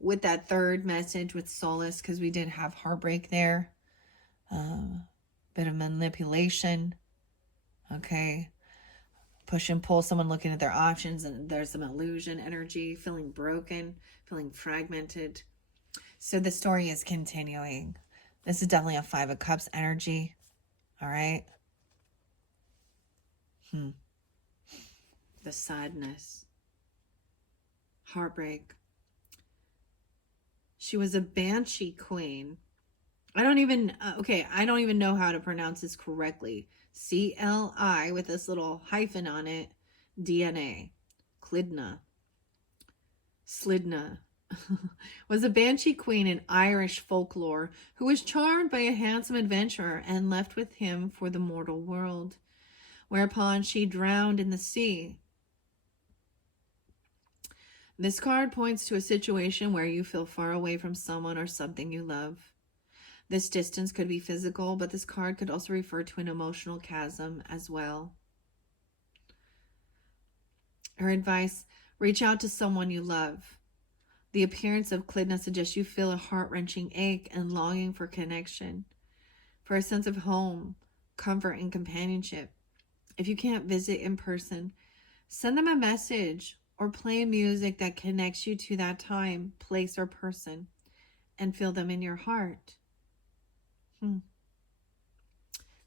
With that third message with solace, because we did have heartbreak there. Bit of manipulation. Okay. Push and pull, someone looking at their options, and there's some illusion energy, feeling broken, feeling fragmented. So the story is continuing. This is definitely a 5 of Cups energy. All right. The sadness. Heartbreak. She was a banshee queen. I don't even know how to pronounce this correctly. CLI with this little hyphen on it. DNA. Slidna was a banshee queen in Irish folklore who was charmed by a handsome adventurer and left with him for the mortal world, whereupon she drowned in the sea. This card points to a situation where you feel far away from someone or something you love. This distance could be physical, but this card could also refer to an emotional chasm as well. Her advice: reach out to someone you love. The appearance of Klidna suggests you feel a heart-wrenching ache and longing for connection, for a sense of home, comfort, and companionship. If you can't visit in person, send them a message or play music that connects you to that time, place, or person, and feel them in your heart.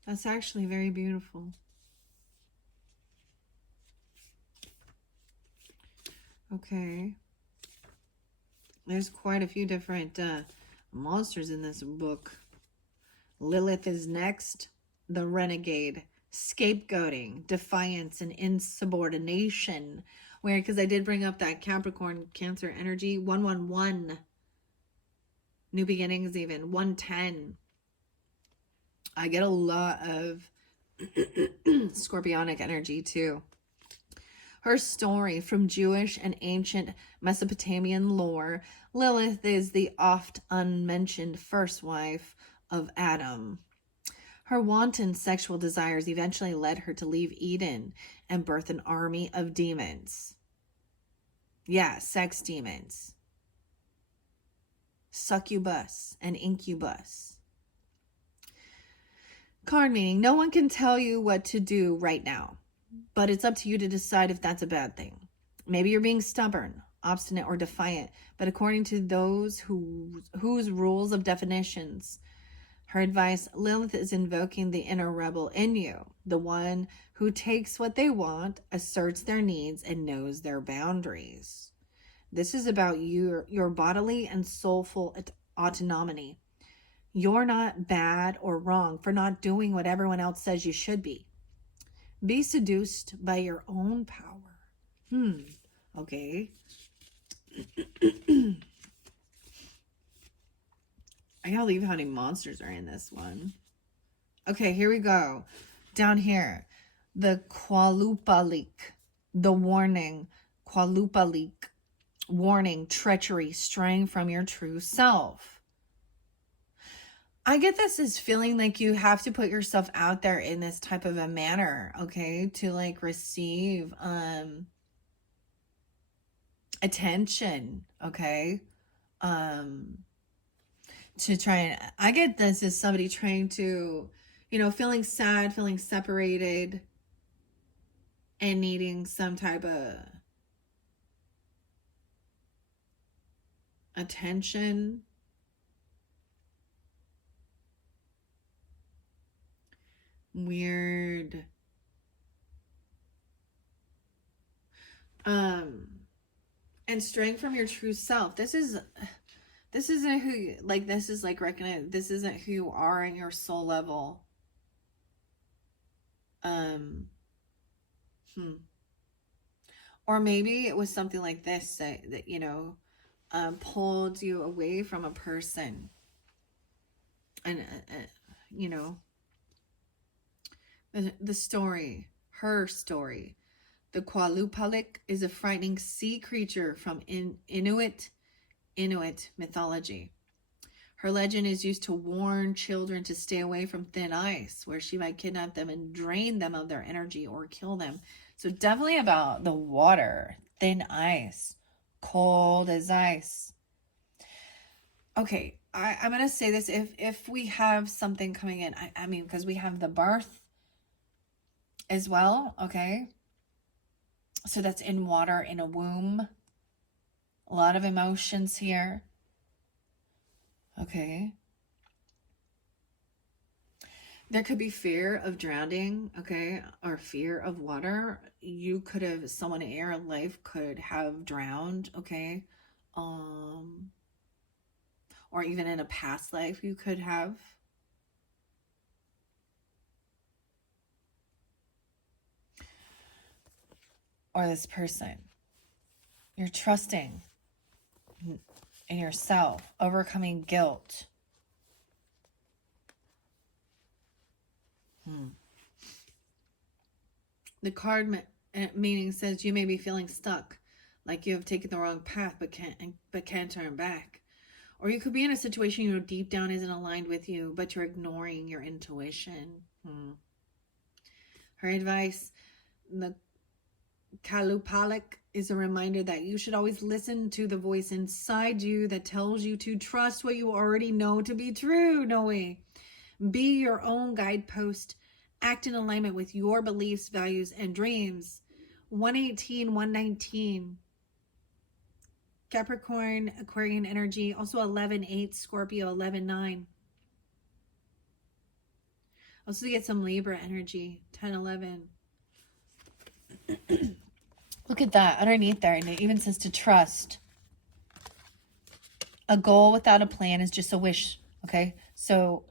That's actually very beautiful. Okay. There's quite a few different monsters in this book. Lilith is next. The renegade. Scapegoating, defiance, and insubordination. Weird, because I did bring up that Capricorn Cancer energy. 111. New beginnings even. 110. I get a lot of Scorpionic energy too. Her story: from Jewish and ancient Mesopotamian lore, Lilith is the oft unmentioned first wife of Adam. Her wanton sexual desires eventually led her to leave Eden and birth an army of demons. Yeah, sex demons. Succubus and incubus. Card meaning: no one can tell you what to do right now, but it's up to you to decide if that's a bad thing. Maybe you're being stubborn, obstinate, or defiant, but according to those whose rules of definitions. Her advice: Lilith is invoking the inner rebel in you, the one who takes what they want, asserts their needs, and knows their boundaries. This is about your bodily and soulful autonomy. You're not bad or wrong for not doing what everyone else says you should be. Be seduced by your own power. Okay. I gotta leave how many monsters are in this one. Okay, here we go. Down here. The Qualupalik. The warning. Qualupalik. Warning: treachery, straying from your true self. I get this as feeling like you have to put yourself out there in this type of a manner, okay, to like receive attention, okay, to try and, I get this as somebody trying to, feeling sad, feeling separated, and needing some type of attention. Weird. And straying from your true self. This isn't who you, like, this is like recognize this isn't who you are in your soul level. Um Or maybe it was something like this that you know, pulled you away from a person. And you know, the story, her story. The Qualupalik is a frightening sea creature from Inuit mythology. Her legend is used to warn children to stay away from thin ice, where she might kidnap them and drain them of their energy or kill them. So definitely about the water, thin ice, cold as ice. Okay, I'm going to say this. If we have something coming in, I mean, because we have the birth as well, okay? So that's in water, in a womb. A lot of emotions here. Okay. There could be fear of drowning, okay, or fear of water. You could have, someone in your life could have drowned, okay, or even in a past life you could have. Or this person. You're trusting in yourself, overcoming guilt. The card meaning says you may be feeling stuck, like you have taken the wrong path but can't turn back. Or you could be in a situation you know deep down isn't aligned with you, but you're ignoring your intuition. Her advice, the Kalupalik, is a reminder that you should always listen to the voice inside you that tells you to trust what you already know to be true. No way. Be your own guidepost. Act in alignment with your beliefs, values, and dreams. 118, 119. Capricorn, Aquarian energy. Also 11-8, Scorpio, 11-9. Also get some Libra energy, 10-11. Look at that underneath there. And it even says to trust. A goal without a plan is just a wish. Okay. So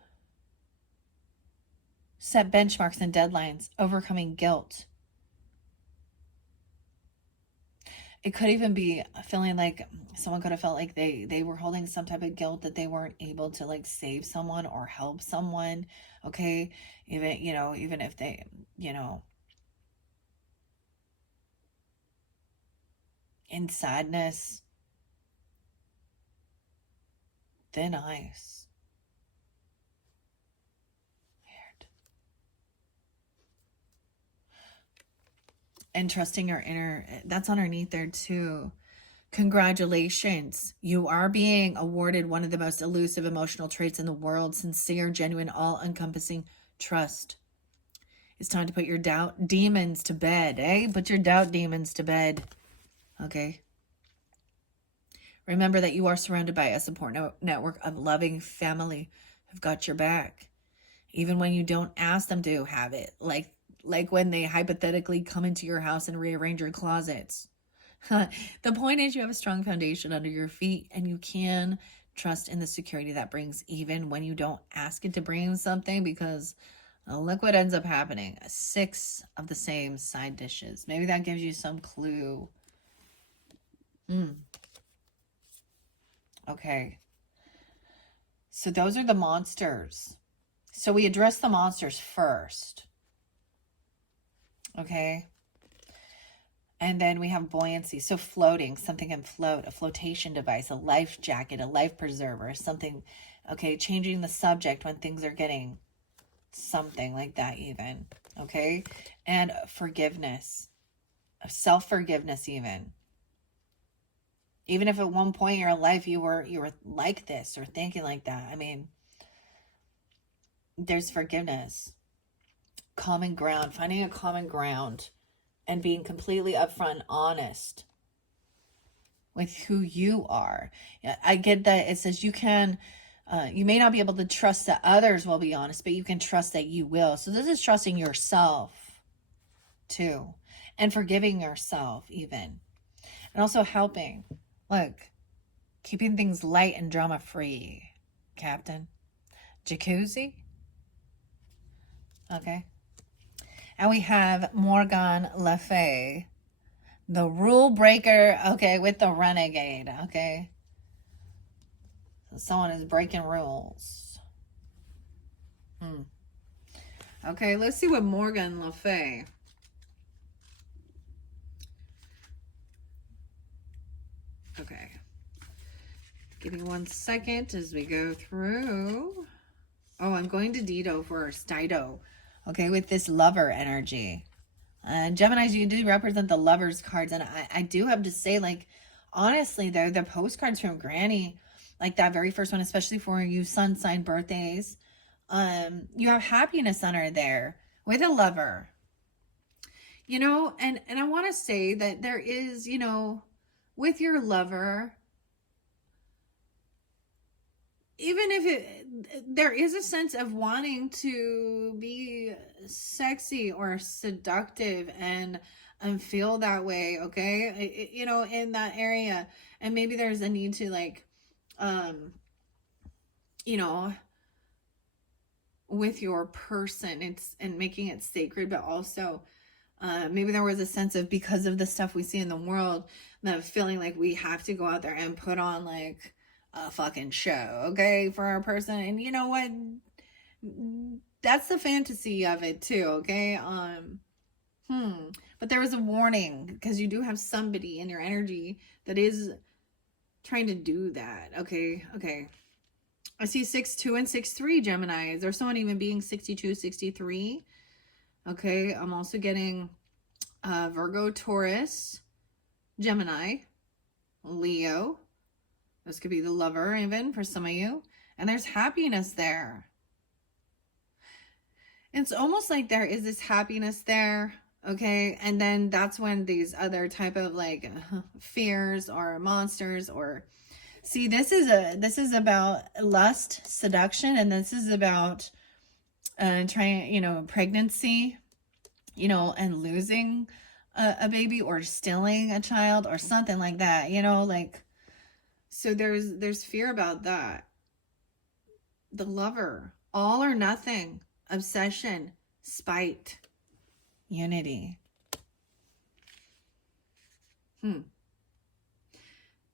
set benchmarks and deadlines, overcoming guilt. It could even be feeling like someone could have felt like they were holding some type of guilt that they weren't able to like save someone or help someone. Okay. Even, you know, even if they, you know, in sadness, thin ice. Weird. And trusting your inner, that's underneath there too. Congratulations. You are being awarded one of the most elusive emotional traits in the world: sincere, genuine, all-encompassing trust. It's time to put your doubt demons to bed, eh? Put your doubt demons to bed. Okay. Remember that you are surrounded by a support network of loving family who've got your back. Even when you don't ask them to have it. Like when they hypothetically come into your house and rearrange your closets. The point is you have a strong foundation under your feet and you can trust in the security that brings, even when you don't ask it to bring something, because look what ends up happening. 6 of the same side dishes. Maybe that gives you some clue. Okay. So those are the monsters. So we address the monsters first. Okay. And then we have buoyancy. So floating, something can float, a flotation device, a life jacket, a life preserver, something. Okay. Changing the subject when things are getting something like that even. Okay. And forgiveness, self-forgiveness even. Even if at one point in your life you were like this or thinking like that. I mean, there's forgiveness. Common ground, finding a common ground and being completely upfront and honest. with who you are. I get that it says you may not be able to trust that others will be honest, but you can trust that you will. So this is trusting yourself too, and forgiving yourself even, and also helping. Look, keeping things light and drama free, Captain. Jacuzzi. Okay. And we have Morgan Le Fay, the rule breaker, okay, with the renegade, okay? So someone is breaking rules. Okay, let's see what Morgan Le Fay. Okay. Give me 1 second as we go through. Oh, I'm going to Dido first. Dido. Okay, with this lover energy. Geminis, you do represent the lovers cards. And I do have to say, like, honestly, though, the postcards from Granny, like that very first one, especially for you sun sign birthdays, you have happiness under there with a lover. You know, and I want to say that there is, you know, with your lover, even if there is a sense of wanting to be sexy or seductive and feel that way, okay, you know, in that area, and maybe there's a need to, like, you know, with your person, it's and making it sacred, but also maybe there was a sense of, because of the stuff we see in the world, that feeling like we have to go out there and put on like a fucking show, okay, for our person. And you know what? That's the fantasy of it too, okay? But there was a warning, because you do have somebody in your energy that is trying to do that, okay? Okay. I see 6-2 and 6-3 Gemini. Is there someone even being 62, 63? Okay, I'm also getting Virgo, Taurus, Gemini, Leo. This could be the lover even for some of you. And there's happiness there. It's almost like there is this happiness there, okay? And then that's when these other type of like fears or monsters, or see, this is about lust, seduction, and this is about trying, you know, pregnancy, you know, and losing a baby, or stealing a child or something like that, you know, like, so there's fear about that. The lover, all or nothing, obsession, spite, unity.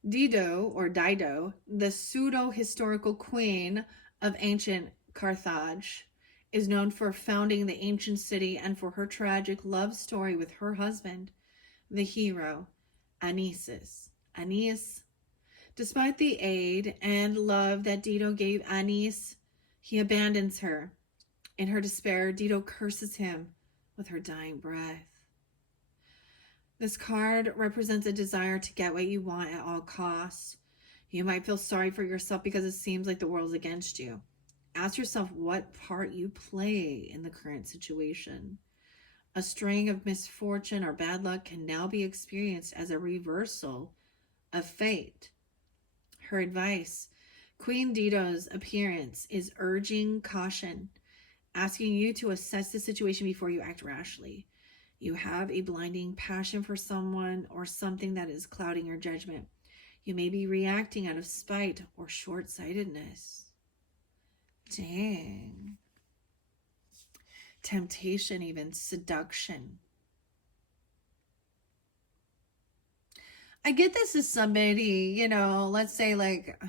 Dido, or Dido, the pseudo-historical queen of ancient Carthage, is known for founding the ancient city and for her tragic love story with her husband, the hero, Aeneas. Despite the aid and love that Dido gave Aeneas, he abandons her. In her despair, Dido curses him with her dying breath. This card represents a desire to get what you want at all costs. You might feel sorry for yourself because it seems like the world's against you. Ask yourself what part you play in the current situation. A string of misfortune or bad luck can now be experienced as a reversal of fate. Her advice: Queen Dido's appearance is urging caution, asking you to assess the situation before you act rashly. You have a blinding passion for someone or something that is clouding your judgment. You may be reacting out of spite or short-sightedness. Dang. Temptation, even seduction. I get this as somebody, you know, let's say like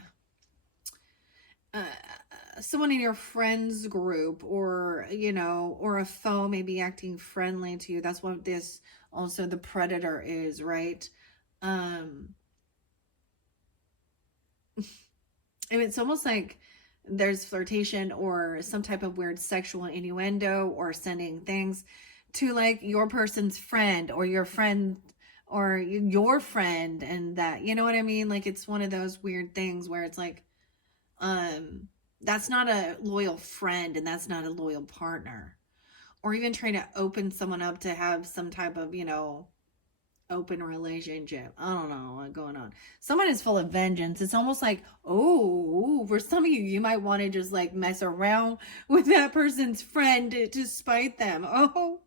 someone in your friends group, or, you know, or a foe may be acting friendly to you. That's what this also the predator is, right? And it's almost like there's flirtation or some type of weird sexual innuendo, or sending things to like your person's friend or your friend or your friend, and that, you know what I mean? Like, it's one of those weird things where it's like, that's not a loyal friend and that's not a loyal partner. Or even trying to open someone up to have some type of, you know, open relationship. I don't know what's going on. Someone is full of vengeance. It's almost like, oh, for some of you, you might want to just like mess around with that person's friend to spite them. Oh,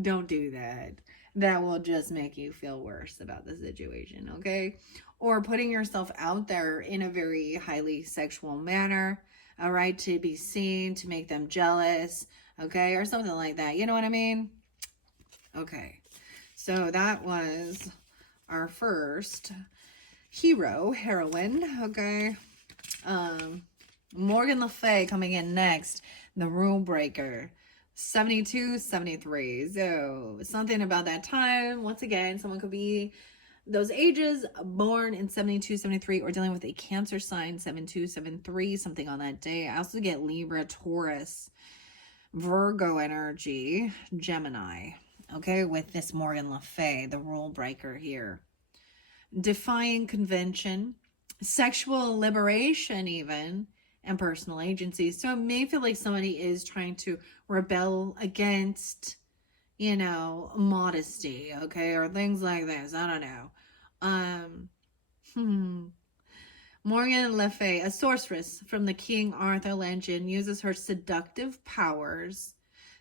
don't do that. That will just make you feel worse about the situation, okay? Or putting yourself out there in a very highly sexual manner, all right, to be seen, to make them jealous, okay, or something like that. You know what I mean? Okay. So that was our first heroine, okay? Morgan Le Fay coming in next, the Rule Breaker, 72, 73. So something about that time. Once again, someone could be those ages, born in 72, 73, or dealing with a Cancer sign, 72, 73, something on that day. I also get Libra, Taurus, Virgo energy, Gemini. Okay, with this Morgan Le Fay, the Rule Breaker here. Defying convention, sexual liberation even, and personal agency. So it may feel like somebody is trying to rebel against, you know, modesty, okay, or things like this. I don't know. Morgan Le Fay, a sorceress from the King Arthur legend, uses her seductive powers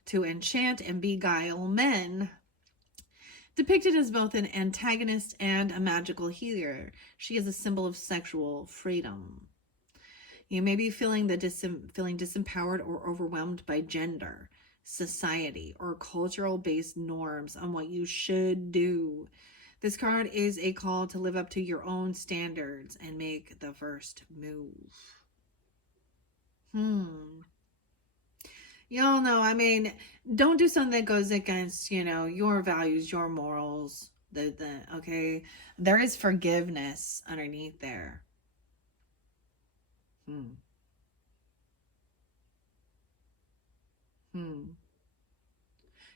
to enchant and beguile men. Depicted as both an antagonist and a magical healer, she is a symbol of sexual freedom. You may be feeling disempowered or overwhelmed by gender, society, or cultural-based norms on what you should do. This card is a call to live up to your own standards and make the first move. Y'all know, I mean, don't do something that goes against, you know, your values, your morals, okay? There is forgiveness underneath there.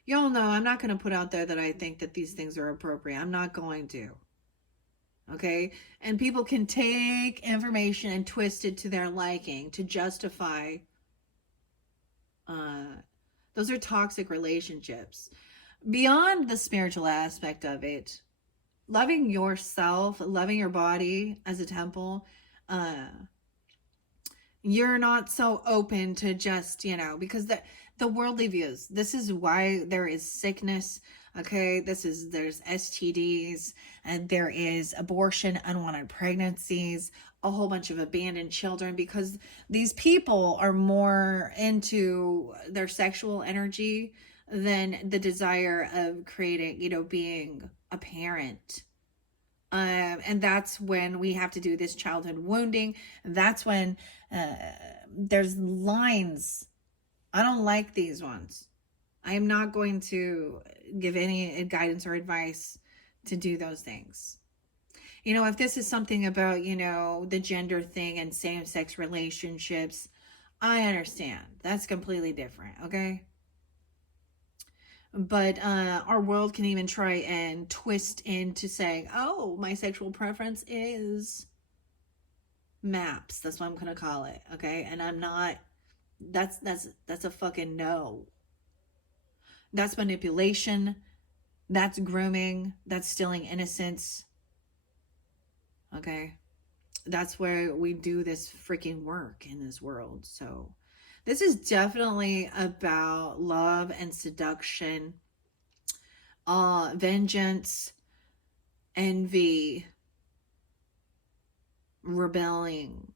Y'all know, I'm not going to put out there that I think that these things are appropriate. I'm not going to. Okay? And people can take information and twist it to their liking to justify. Those are toxic relationships. Beyond the spiritual aspect of it, loving yourself, loving your body as a temple, you're not so open to just, you know, because the worldly views, this is why there is sickness, okay? There's STDs, and there is abortion, unwanted pregnancies, a whole bunch of abandoned children, because these people are more into their sexual energy than the desire of creating, you know, being a parent. And that's when we have to do this childhood wounding. That's when there's lines. I don't like these ones. I am not going to give any guidance or advice to do those things. You know, if this is something about, you know, the gender thing and same-sex relationships, I understand. That's completely different, okay? But our world can even try and twist into saying, oh, my sexual preference is MAPS. That's what I'm going to call it, okay? And I'm not, that's a fucking no. That's manipulation. That's grooming. That's stealing innocence. Okay? That's where we do this freaking work in this world. So this is definitely about love and seduction, vengeance, envy, rebelling.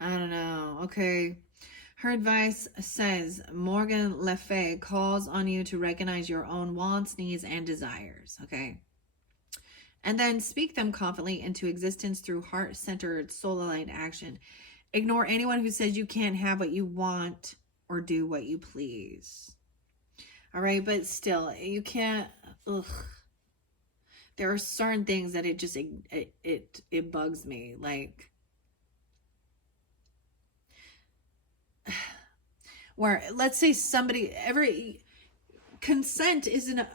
I don't know. Okay. Her advice says, Morgan Le Fay calls on you to recognize your own wants, needs, and desires. Okay. And then speak them confidently into existence through heart-centered, soul-aligned action. Ignore anyone who says you can't have what you want or do what you please. All right, but still, you can't. Ugh. There are certain things that it bugs me. Like, where let's say consent is an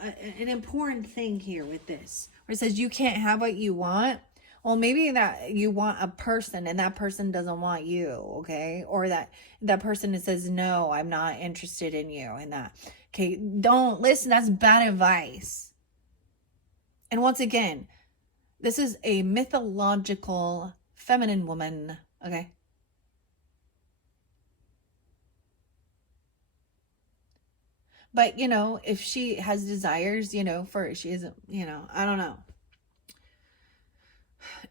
important thing here with this, where it says you can't have what you want. Well, maybe that you want a person and that person doesn't want you, okay? Or that person says, no, I'm not interested in you and that. Okay, don't listen. That's bad advice. And once again, this is a mythological feminine woman, okay? But, if she has desires, she isn't, I don't know.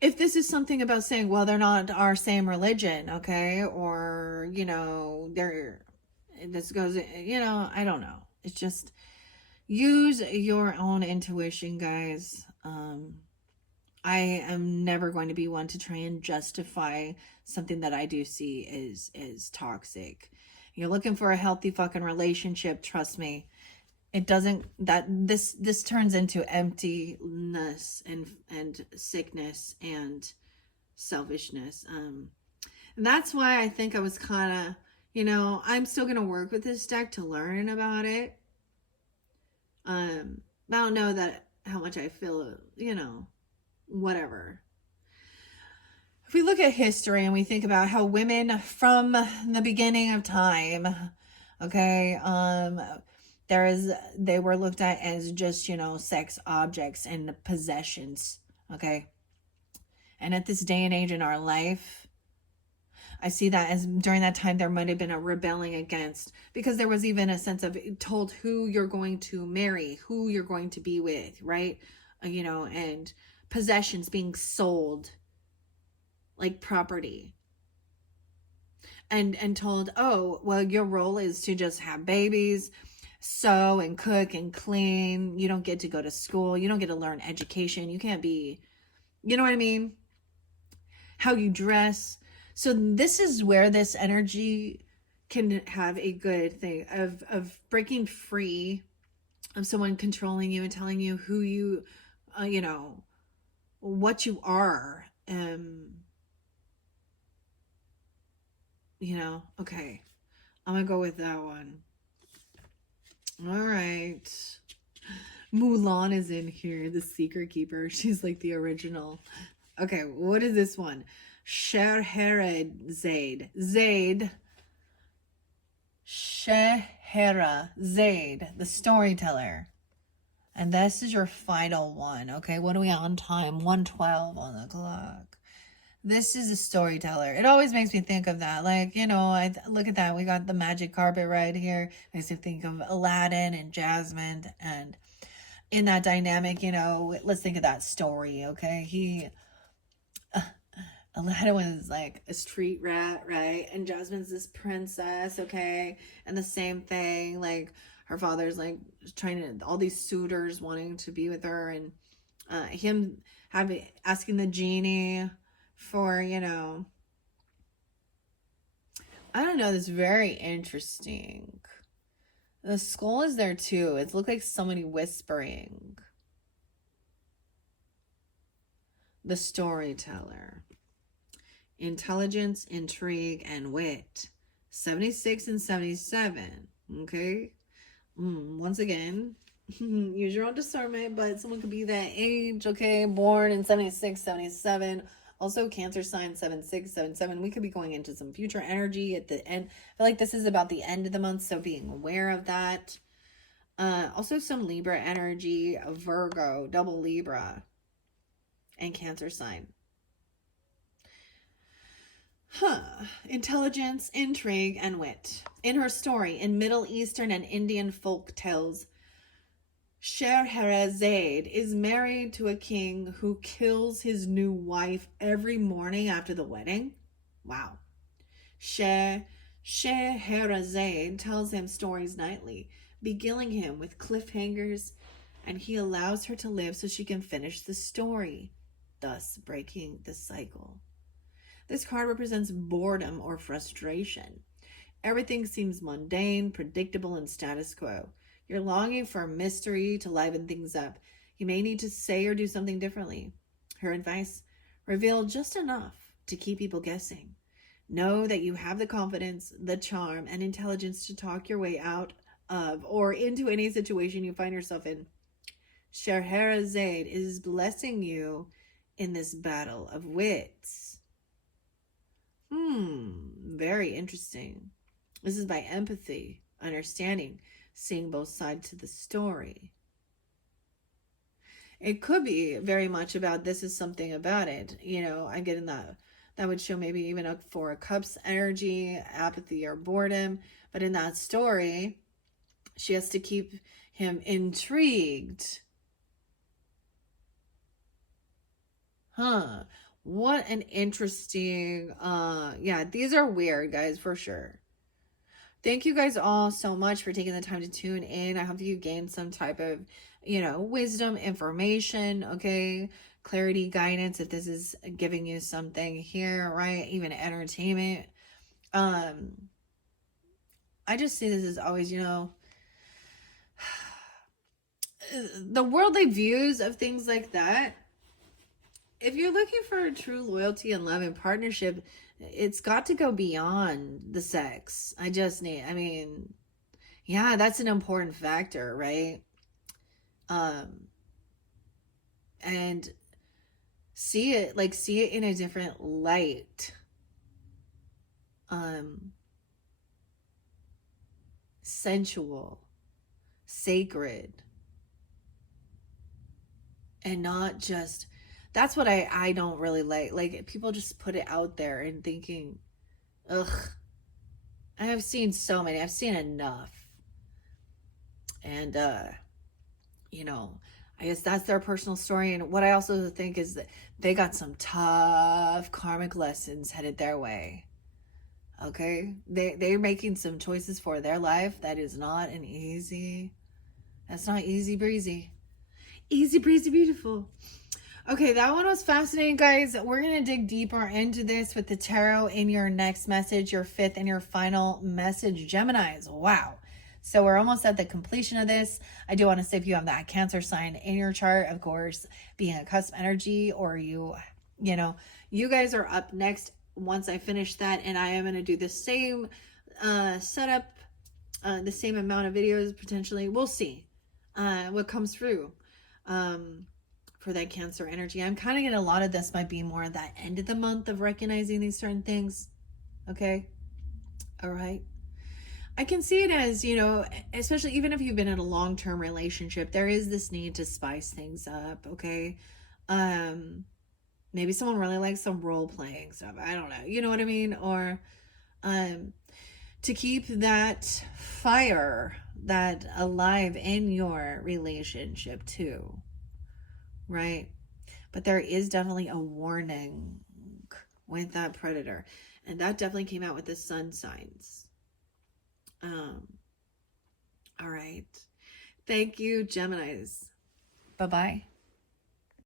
If this is something about saying, well, they're not our same religion, okay? Or, this goes, I don't know. It's just use your own intuition, guys. I am never going to be one to try and justify something that I do see is toxic. You're looking for a healthy fucking relationship, trust me. It doesn't, this turns into emptiness and sickness and selfishness. And that's why I think I was kind of, I'm still going to work with this deck to learn about it. I don't know how much I feel, whatever. If we look at history and we think about how women from the beginning of time, okay, they were looked at as just, sex objects and possessions, okay? And at this day and age in our life, I see that as during that time there might have been a rebelling against, because there was even a sense of told who you're going to marry, who you're going to be with, right? And possessions being sold like property. And told, oh, well, your role is to just have babies, sew and cook and clean. You don't get to go to school. You don't get to learn education. You can't be, you know what I mean? How you dress. So this is where this energy can have a good thing of breaking free of someone controlling you and telling you who you, what you are. Okay. I'm gonna go with that one. All right. Mulan is in here, the secret keeper. She's like the original. Okay, what is this one? Scheherazade. Scheherazade, the storyteller. And this is your final one. Okay, what are we on time? 1:12 on the clock. This is a storyteller. It always makes me think of that. Like, I look at that. We got the magic carpet right here. Makes me think of Aladdin and Jasmine. And in that dynamic, let's think of that story, okay? Aladdin was like a street rat, right? And Jasmine's this princess, okay? And the same thing, like her father's like trying to, all these suitors wanting to be with her, and him asking the genie for, I don't know, this very interesting. The skull is there too. It looked like somebody whispering. The storyteller. Intelligence, intrigue, and wit. 76 and 77. Okay? Once again, use your own discernment, but someone could be that age, okay? Born in 76, 77. Also, Cancer sign 76, 77. We could be going into some future energy at the end. I feel like this is about the end of the month, so being aware of that. Also, some Libra energy, Virgo, double Libra, and Cancer sign. Intelligence, intrigue, and wit. In her story, in Middle Eastern and Indian folk tales, Scheherazade is married to a king who kills his new wife every morning after the wedding. Wow. Scheherazade tells him stories nightly, beguiling him with cliffhangers, and he allows her to live so she can finish the story, thus breaking the cycle. This card represents boredom or frustration. Everything seems mundane, predictable, and status quo. You're longing for mystery to liven things up. You may need to say or do something differently. Her advice: reveal just enough to keep people guessing. Know that you have the confidence, the charm, and intelligence to talk your way out of or into any situation you find yourself in. Scheherazade is blessing you in this battle of wits. Very interesting. This is by empathy, understanding, seeing both sides to the story. It could be very much about this is something about it. You know, I'm getting that would show maybe even a Four of Cups energy, apathy or boredom. But in that story, she has to keep him intrigued. Huh. What an interesting, yeah, these are weird, guys, for sure. Thank you guys all so much for taking the time to tune in. I hope you gained some type of, wisdom, information, okay? Clarity, guidance, if this is giving you something here, right? Even entertainment. I just see this as always, the worldly views of things like that. If you're looking for true loyalty and love and partnership, it's got to go beyond the sex. Yeah, that's an important factor, right? And see it in a different light. Sensual, sacred, and not just, that's what I don't really like people just put it out there and thinking, ugh, I've seen enough. And I guess that's their personal story. And what I also think is that they got some tough karmic lessons headed their way. Okay, they're making some choices for their life that is not an easy, that's not easy breezy. Easy breezy beautiful. Okay, that one was fascinating, guys. We're going to dig deeper into this with the tarot in your next message, your fifth and your final message, Geminis. Wow. So we're almost at the completion of this. I do want to say, if you have that Cancer sign in your chart, of course, being a cusp energy, or you guys are up next once I finish that, and I am going to do the same setup, the same amount of videos potentially. We'll see what comes through. For that Cancer energy, I'm kind of getting a lot of this might be more at that end of the month of recognizing these certain things. Okay. All right. I can see it as, especially even if you've been in a long-term relationship, there is this need to spice things up. Okay. Maybe someone really likes some role playing stuff. I don't know. You know what I mean? Or, to keep that fire that alive in your relationship too. Right? But there is definitely a warning with that Predator. And that definitely came out with the sun signs. All right. Thank you, Geminis. Bye-bye.